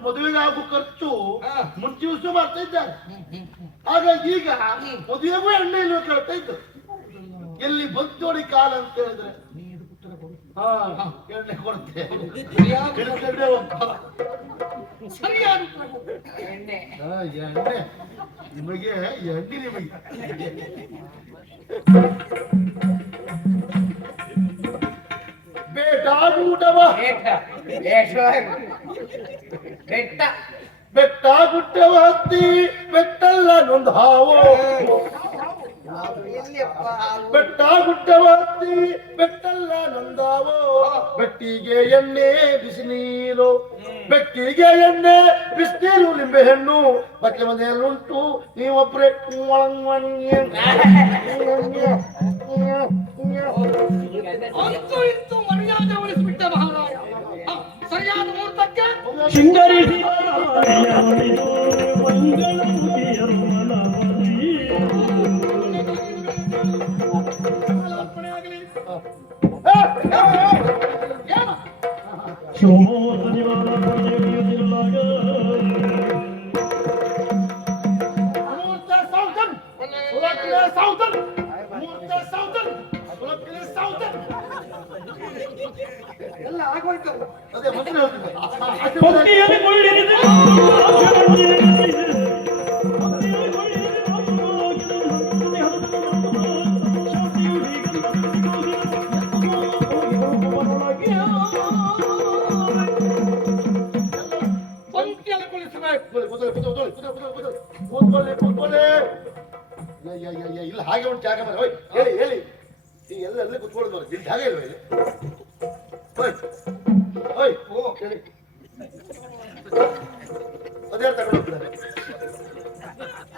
ಮದುವೆಗಾಗು ಖರ್ಚು ಮುಂಚಿನ ದಿವಸ ಮಾಡ್ತಾ ಇದ್ದಾರೆ. ಹಾಗಾಗಿ ಈಗ ಮದುವೆಗೂ ಎಣ್ಣೆ ಇಲ್ವ ಕೇಳ್ತಾ ಇದ್ದು. ಎಲ್ಲಿ ಬಂತೋಡಿ ಕಾಲ ಅಂತ ಹೇಳಿದ್ರೆ ಹಾ ಎಣ್ಣೆ ಕೊಡ್ತೆ ಹಿಡ್ಕೊಂಡೇ ಹೋಗ್ತಾ. ಸರಿಯಾದ ಎಣ್ಣೆ ಎಣ್ಣೆ ನಿಮಗೆ ಎಣ್ಣೆ ನಿಮಗೆ ಬೇಟಾಗೂಟವ ಬೆಟ್ಟ ಬೆಟ್ಟ ಗುಡ್ಡವ ಹತ್ತಿ ಬೆಟ್ಟಲ್ಲ ನೊಂದು ಹಾವು. ಬೆಟ್ಟ ಗುಡ್ಡವ ಹತ್ತಿ ಬೆಟ್ಟಲ್ಲ ನೊಂದಾವು. ಬೆಟ್ಟಿಗೆ ಎಣ್ಣೆ ಬಿಸಿ ನೀರು, ಬೆಟ್ಟಿಗೆ ಎಣ್ಣೆ ಬಿಸಿನೀರು ನಿಂಬೆ ಹಣ್ಣು ಬಟ್ಟೆ ಮನೆಯಲ್ಲಿ ಉಂಟು ನೀವೊಬ್ರೆ. ಅಂತೂ ಇಂತೂ ಮರ್ಯಾದೆ ಉಳಿಸಿಬಿಟ್ಟ ಮಹಾರಾಜ. ಸರಿಯಾದ ಮುಹೂರ್ತಕ್ಕೆ ಅರ್ಪಣೆ ಆಗಲಿ. ಏನು ಮುಹೂರ್ತ ಸೌತನ್ ಸುಲಗ್ನ ಸೌತನ್ ಮುಹೂರ್ತ ಸೌತನ್ ಸುಲಗ್ನ ಸೌತನ್ ಎಲ್ಲ ಆಗೋಯ್ತು. ಅದೇ ಮೊದಲು ಹೇಳ್ತಿದ್ದೆ. ಪಂಕ್ತಿಯಲ್ಲಿ ಕುಳಿಸಬೇಕು. ಕೂತ್ಕೊಳ್ಳಿ. ಇಲ್ಲ ಹಾಗೆ ಒಂದು ಜಾಗ ಮರ. ಹೇಳಿ ಹೇಳಿ ಈ ಎಲ್ಲ ಕೂತ್ಕೊಳ್ಳೋದು ಇಲ್ಲಿ ಜಾಗ ಇಲ್ವ ಇಲ್ಲಿ? ಹೇಳಿ ಅದೇ ತಗೊಂಡು ಹೋಗ್ತಾರೆ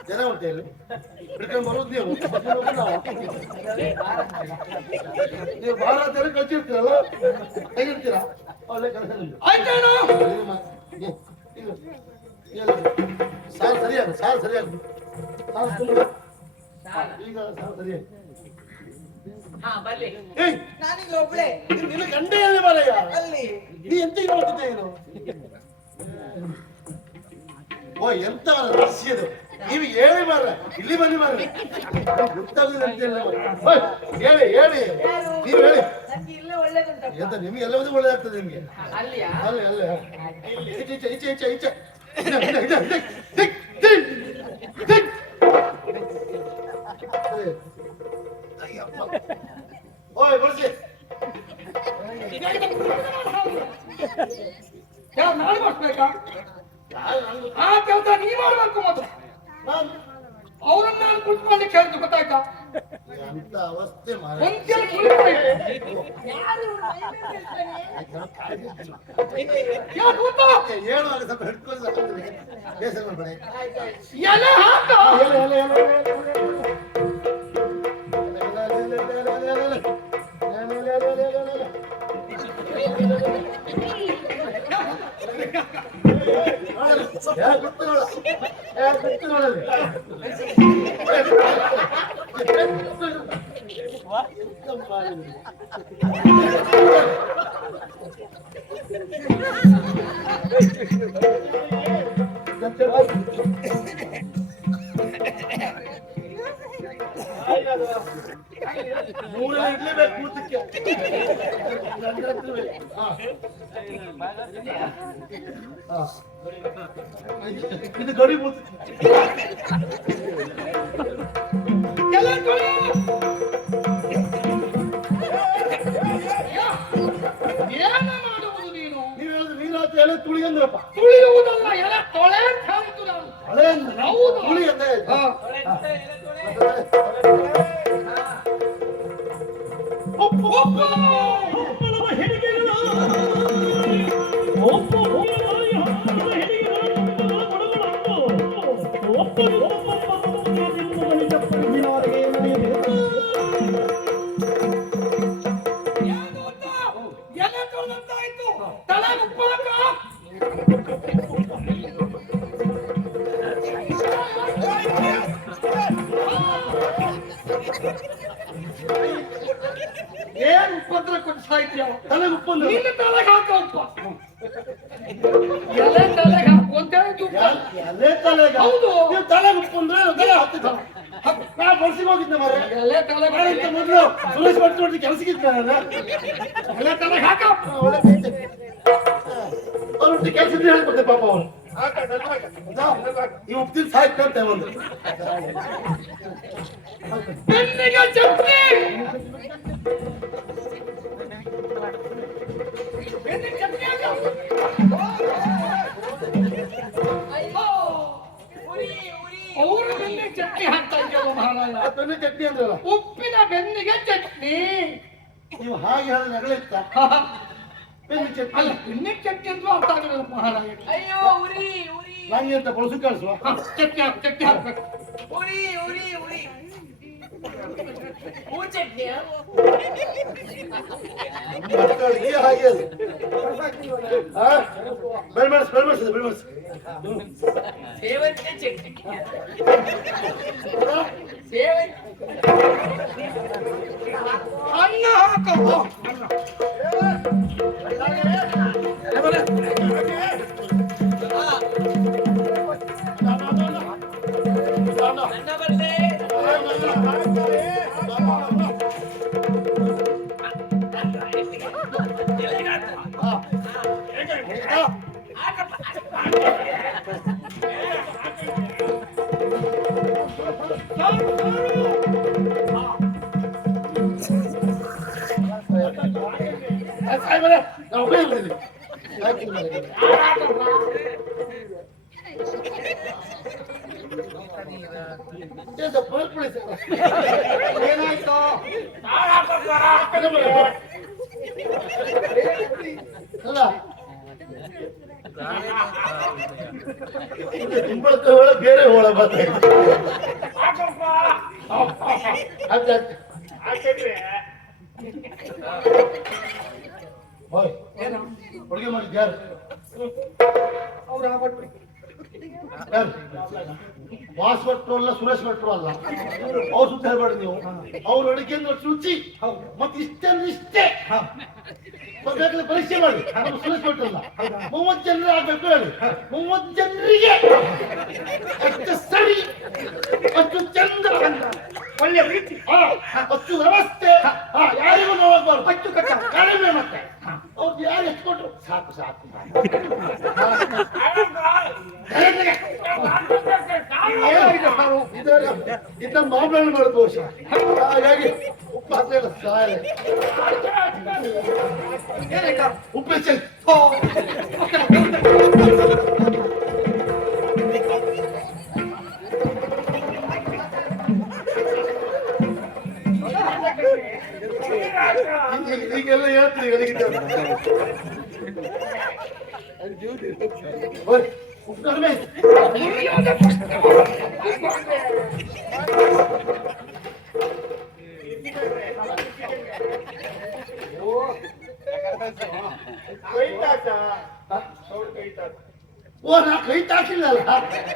ಜನ ಉಂಟು ಇಲ್ಲಿ ಹಿಡ್ಕೊಂಡು ಬರೋದು ನೀವು. ನೀವು ಬಾರ ಅಂತ ಹೇಳಿ ಕಳ್ಸಿರ್ತೀರಲ್ಲ ತೆಗಿರ್ತೀರಾ ಒಳ್ಳೆ ಕೆಲಸ ನಿಮ್ದು. ಆಯ್ತೇನು? ಸಾಲ್ ಸರಿಯಾಗ ಸಾಲ್ ಸರಿಯಾಗ ಈಗ ಸಾಲ್ ಸರಿಯಾಗಿ. ಹಾ ಬರ್ಲಿ. ಏಯ್ ನಾನೀಗ ಒಬ್ಳೆ ನಿನ್ನ ಗಂಡೆ ಹೇಳಿ ಮಾರಯ್ಯ. ಅಲ್ಲಿ ನೀ ಎಂತ ಮಾಡ್ತಿದ್ದೆ ಏನು? ಓ ಎಂತ ರಹಸ್ಯದು ನೀವು ಹೇಳಿ ಮಾರ. ಇಲ್ಲಿ ಬನ್ನಿ ಮಾರ. ಗೊತ್ತಾಗುದಿಲ್ಲ ಅಂತ ಹೇಳಿ ಹೇಳಿ ನೀವು ಹೇಳಿ. ನಂಗೆ ಇಲ್ಲೇ ಒಳ್ಳೇದುಂಟಪ್ಪ. ಎಂತ ನಿಮ್ಗೆ ಎಲ್ಲವೂ ಒಳ್ಳೆದಾಗ್ತದೆ ನಿಮ್ಗೆ. ಅಲ್ಲಿಯಾ? ಅಲ್ಲ ಅಲ್ಲ ಈಚೆ ಈಚೆ ಈಚೆ ಈಚೆ ಓಯ್ ಬರ್ಸಿ. ಯಾರು ನಾನು ಮಾಡಿಸ್ಬೇಕಾ? ಆ ಕೆಲಸ ನೀ ಮಾಡ್ಬೇಕು ಮೊದಲು. ಅವ್ರನ್ನ ನಾನು ಕುಳಿತುಕೊಂಡು ಕೇಳಿದ್ದು ಗೊತ್ತಾಯ್ತಾ? ಎಂತ ಅವಸ್ಥೆ ಮಾರ. ಪಂಕ್ತಿಯಲ್ಲಿ ಕುಳಿತುಕೊಂಡು ಯಾಕೆ ಗೊತ್ತಾ? ಹೇಳುವಾಗ ಸ್ವಲ್ಪ ಹಿಡ್ಕೊಂಡು ಸಾಕಾಗ್ತದೆ. ಬೇಸರ ಮಾಡ್ಬೇಡ. ಎಲೆ ಹಾಕ. ಮೂರೇ ಇಡ್ಲೇಬೇಕು ಕೂತಕ್ಕೆ. ಇದು ಗಡಿ ಮೂತ. ಎಲೆ ತೊಳೆ. ಏನು ಮಾಡುವುದು ನೀನು? ನೀವು ಹೇಳಿದ್ರೆ ನೀರಾತ್ರಿ ಎಲೆ ತುಳಿ ಅಂದ್ರಪ್ಪ. ತುಳಿಯುವುದಲ್ಲ, ಎಲೆ ತೊಳೆ ಅಂತ ಹೇಳಿದ್ದು ನಾನು. ಹಳೆ ಅಂದ್ರೆ ಹೌದು. ತುಳಿ ಅಂದ್ರೆ ಏನು ಅಂತ? ಎಲೆ ತೊಳೆದಂತಾಯ್ತು. ತಲೆ ಮುಪ್ಪಾಕ. ಏನ್ ಉಪದ್ರ ಉಪ್ಪಿಸ್ತಾ ಇದ್ಯಾ? ತಲೆಗೆ ಉಪ್ಪು ಅಂದ್ರೆ ನಿನ್ನ ತಲೆಗೆ ಹಾಕ ಉಪ್ಪ. ಎಲೆ ತಲೆಗೆ ಹಾಕು ಅಂತ ಹೇಳಿದ್ದು ಉಪ್ಪ. ಎಲೆ ತಲೆಗೆ ಹೌದು. ನೀವು ತಲೆಗೆ ಉಪ್ಪು ಅಂದ್ರೆ ತಲೆ ಹತ್ತಿದ್ದ ನಾ ಬಳ್ಸಿಗೆ ಹೋಗಿದ್ದೆ ಮಾರ್ರೆ. ಎಲೆ ತಲೆಗೆ ನಾನಿಂತ ಮೊದಲು ಸುರೇಶ್ ಭಟ್ ನೋಡಿ ಕೆಲಸಕ್ಕಿದ್ದೆ ಎಲೆ ತಲೆಗೆ ಹಾಕ. ಅವ್ರೊಟ್ಟಿಗೆ ಕೆಲಸ ಇದ್ರೆ ಹೇಳ್ಕೊಡ್ತೆ ಪಾಪ ಅವನು ನೀವು ಉಪ್ಪಿನ ಸಾಯ್ತಂತೆ ಒಂದು ಬೆನ್ನಿಗೆ ಚಟ್ನಿ. ಬೆನ್ನಿಗೆ ಚಟ್ನಿ ಹಾಕು. ಅವರು ಬೆನ್ನಿಗೆ ಚಟ್ನಿ ಹಾಕ್ತಾ ಇದ್ಯಲ್ಲ ಮಹಾರಾಯ. ಬೆನ್ನಿ ಚಟ್ನಿ ಅಂದ್ರಲ್ಲ ಉಪ್ಪಿನ ಬೆನ್ನಿಗೆ ಚಟ್ನಿ. ನೀವು ಹಾಗೆ ಹೇಳಿದ್ರೆ ನಗಳಿತ್ತ ಬೆನ್ನಿ ಚಟ್ನಿ ಅಲ್ಲ ಬೆನ್ನಿಗೆ ಚಟ್ನಿ ಅಂದ್ರೂ ಅರ್ಥ ಆಗಲಿಲ್ಲ ಮಹಾರಾಯ. ಅಯ್ಯೋ ಉರಿ ಉರಿ ನಂಗೆ ಅಂತ ಬಳಸು ಕಳಿಸುವ ಚಟ್ನಿ ಹಾಕು, ಚಟ್ನಿ ಹಾಕ್ಬೇಕು. ಉರಿ ಉರಿ ಉರಿ ಹೂ ಚಟ್ನಿಯ ಹಾಗೆ ಅದು ಬೆಳ್ಮೆಣಸು ಬೆಳ್ಮೆಣಸು ಬೆಳ್ಮೆಣಸು ಸೇವಂತಿಗೆ ಚಟ್ನಿ ಸೇವಂತಿಗೆ ಅನ್ನ ಹಾಕು. ಅನ್ನ ಬರ್ತೆ ನಾವು ಬೇಯಿಸ್ತೀವಿ ಏನಾಯ್ತು? ಅಲ್ಲ ಕುಂಬಳಕಾಯಿ ಹೋಳ ಬೇರೆ ಹೋಳ ಬರ್ತಾ ಅಡುಗೆ ಮಾಡಿದ್ದು ಯಾರು ಅವ್ರು ಹಾಕ್ಬಿಟ್ಟು ಯಾರು ವಾಸ್ ಭಟ್ರು ಅಲ್ಲ ಸುರೇಶ್ ಭಟ್ರು ಅಲ್ಲ ಅವ್ರು ಸುತ್ತ ಹೇಳ್ಬೇಡಿ ನೀವು ಅವ್ರ ಅಡುಗೆ ರುಚಿ ಮತ್ತೆ ಇಷ್ಟೇ ಅಂದ್ರೆ ಇಷ್ಟೇ ಬೇಕಾದ್ರೆ ಪರೀಕ್ಷೆ ಮಾಡಿ ನಮ್ಮ ಸುರೇಶ್ ಭಟ್ರಲ್ಲ 30 ಜನರು ಆಗ್ಬೇಕು ಹೇಳಿ 30 ಜನರಿಗೆ ಅಷ್ಟು ಸರಿ ಅಷ್ಟು ಚಂದ ಒಳ್ಳೆ ಪ್ರೀತಿ, ಅಷ್ಟು ವ್ಯವಸ್ಥೆ ಯಾರಿಗೂ ನೋಡಬಾರ್ದು ಅಷ್ಟು ಕಟ್ಟ ಕಡಿಮೆ ಮತ್ತೆ ಅವ್ರು ಯಾರು ಎತ್ಕೊಟ್ರು ಸಾಕು ಸಾಕು ಇದನ್ನ ಮಾಮೂಲು ಮಾಡೋದು ವರ್ಷ ಹಾಗಾಗಿ ಉಪ್ಪು ಹಾಕಲಿಲ್ಲ ಸಾಯ ಉಪ್ಪು ಹೆಚ್ಚು ಈಗೆಲ್ಲ ಹೇಳ್ತೀರಿ ಉಪ್ಪು ಕಡಿಮೆ ಓ ನಾ ಕೈ ತಾಕಿಲ್ಲ ಅಲ್ಲ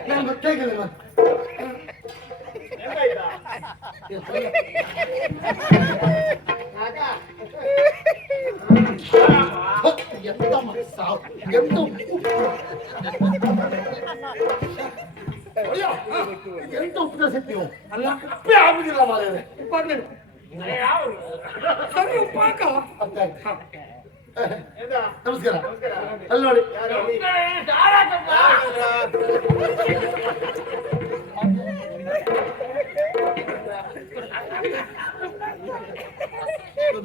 ನಾನು ಗೊತ್ತಾಗಿಲ್ಲ ಎಂತ ಸಾವು ಎಂತ ಎಂತ ಉಪ್ಪು ಸಿಗ್ತೀವಿ ಅಲ್ಲ ಉಪ್ಪೇ ಆಗುದಿಲ್ಲ ಮಾರ್ರೆ ಉಪ್ಪಾಗ್ಲಿಲ್ಲ. ಸರಿ ಉಪ್ಪು ಹಾಕ. ನಮಸ್ಕಾರ ಅಲ್ಲಿ ನೋಡಿ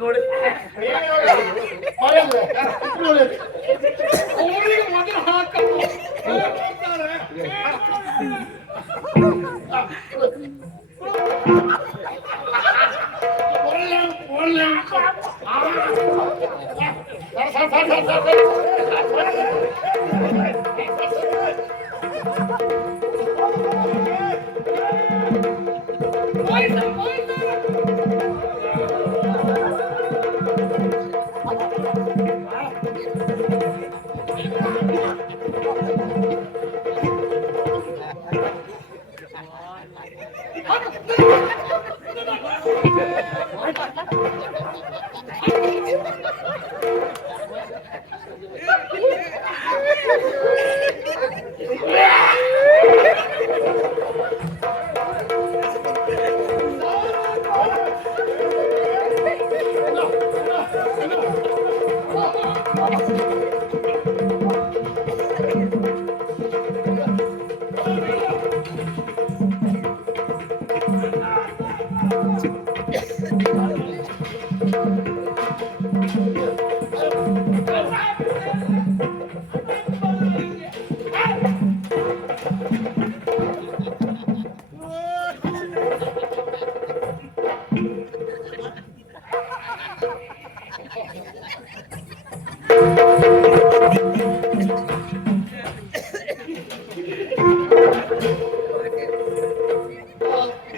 ನೋಡಿ ಅವ್ರಿಗೆ ಮೊದಲು ಹಾಕ. ಒಳ್ಳೆ ಒಳ್ಳೆ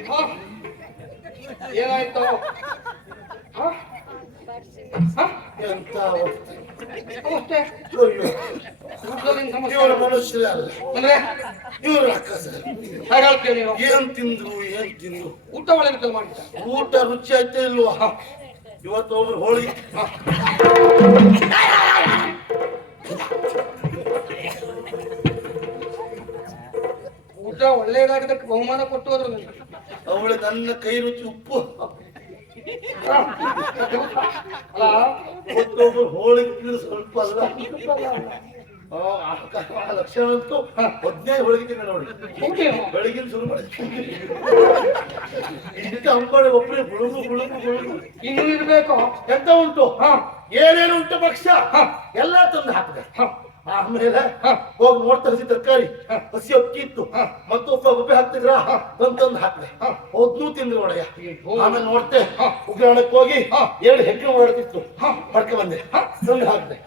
ಹ? ಏನಾಯ್ತು ಹ? ಹ? ಎಂತ ಅವಸ್ಥೆ ಅಯ್ಯೋ, ಊಟದಲ್ಲಿ ಸಮಸ್ಯೆ ಇವರು ಮನುಷ್ಯರೇ ಅಲ್ಲ, ಅಂದ್ರೆ ಇವರು ರಾಕ್ಷಸ. ಹೇಗೆ ಹೇಳ್ತೀಯ ನೀನು ಏನ್ ತಿಂದ್ರು ಏನ್ ತಿಂದ್ರು ಊಟ ಒಳ್ಳೆ ರೀತಿಯಲ್ಲಿ ಮಾಡಿದ್ದ ಊಟ ರುಚಿ ಆಯ್ತಾ ಇಲ್ವಾ? ಇವತ್ತು ಒಬ್ರು ಹೋಳಿಗೆ ಊಟ ಒಳ್ಳೆಯದಾಗದಕ್ಕೆ ಬಹುಮಾನ ಕೊಟ್ಟು ಹೋದ್ರು ನನಗೆ. ಅವಳು ನನ್ನ ಕೈ ರುಚಿ ಉಪ್ಪು. ಅಲ್ಲ ಇವತ್ತೊಬ್ರು ಹೋಳಿಗೆ ತಿಂದ್ರೆ ಸ್ವಲ್ಪ ಅಲ್ಲ, ಆ ಲಕ್ಷಣ ಅಂತೂ 15 ಹೋಳಿಗೆ ತಿನ್ನ ನೋಡಿ. ಹೌದೇನೋ? ಬೆಳಗಿನ ಶುರು ಮಾಡಿ ಇದಕ್ಕೆ ಅಂಬಾಳೆ ಒಬ್ಬರೇ ಗುಳುಗು ಗುಳುಗು ಗುಳುಗು. ಇನ್ನೂ ಇರ್ಬೇಕು ಎಂತ ಉಂಟು? ಹ ಏನೇನು ಉಂಟು ಭಕ್ಷ್ಯ ಎಲ್ಲ ತಂದು ಹಾಕಿದೆ. ಆಮೇಲೆ ಹೋಗಿ ನೋಡ್ತಾ ಹಸಿ ತರಕಾರಿ ಹಸಿ ಅಕ್ಕಿ ಇತ್ತು, ಮತ್ತು ಒಬ್ಬ ಹಾಕ್ತಿದ್ರ ತಂದು ಹಾಕಿದೆ. ಹೋದ್ನೂ ತಿಂದ್ರು ಒಡೆಯ. ಆಮೇಲೆ ನೋಡ್ತೆ ಉಗ್ರಾಣಕ್ಕೆ ಹೋಗಿ 2 ಹೆಗ್ಗಣ ಮಾಡ್ತಿತ್ತು, ಹೊಡ್ಕ ಬಂದೆ ತಂದು ಹಾಕಿದೆ.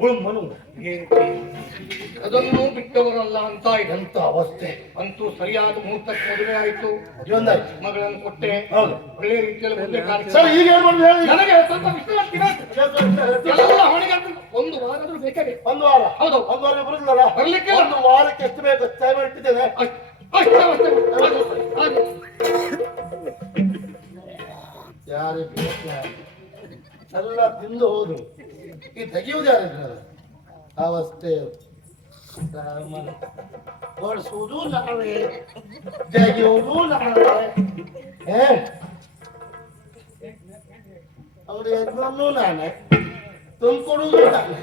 ಹುಳು ಮನು ಅದನ್ನು ಬಿಟ್ಟವರಲ್ಲ ಅಂತ ಇದೆ. ಎಂತ ಅವಸ್ಥೆ. ಅಂತೂ ಸರಿಯಾದ ಮುಹೂರ್ತಕ್ಕೆ ಮದುವೆ ಆಯ್ತು, ಒಂದಾಯ್ತು. ಮಗಳನ್ನು ಕೊಟ್ಟೆ, ಹೌದು. ಒಳ್ಳೆ ರೀತಿಯಲ್ಲಿ ಮುಂದೆ ಕಾರ್ಯಕ್ರಮ. ಸರ್ ಈಗ ಏನ್ ಮಾಡುದು ಹೇಳಿ? ನನಗೆ ಸ್ವಲ್ಪ ವಿಶ್ರಾಂತಿ ಬೇಕು. ಎಲ್ಲ ಹೊಣೆಗೆ ಒಂದು ವಾರ ಆದ್ರೂ ಬೇಕೇ ಬೇಕು. ಒಂದು ವಾರ. ಹೌದು. ಒಂದು ವಾರ ಬರುದಿಲ್ಲ. ಬರ್ಲಿಕ್ಕೆ ಒಂದು ವಾರಕ್ಕೆ ಎಷ್ಟು ಬೇಕು ಟೈಮ್ ಇಟ್ಟಿದ್ದೇನೆ. ಅಷ್ಟೇ ಅವಸ್ಥೆ. ಹಾಗೆ. ಯಾರಿಗೆ ಎಲ್ಲ ತಿಂದು ಹೋದ್ರು, ಈ ತೆಗೆಯುವುದು ಯಾರಿದ್ರು? ಅವಸ್ಥೆ. ಓಡಿಸುವುದು ನಾವೇ, ತೆಗೆಯುವುದು ನಾವೇ. ಅವ್ರ ಯಜಮಾನೂ ನಾನೇ, ತಂದ್ಕೊಡುವುದು ನಾನೇ.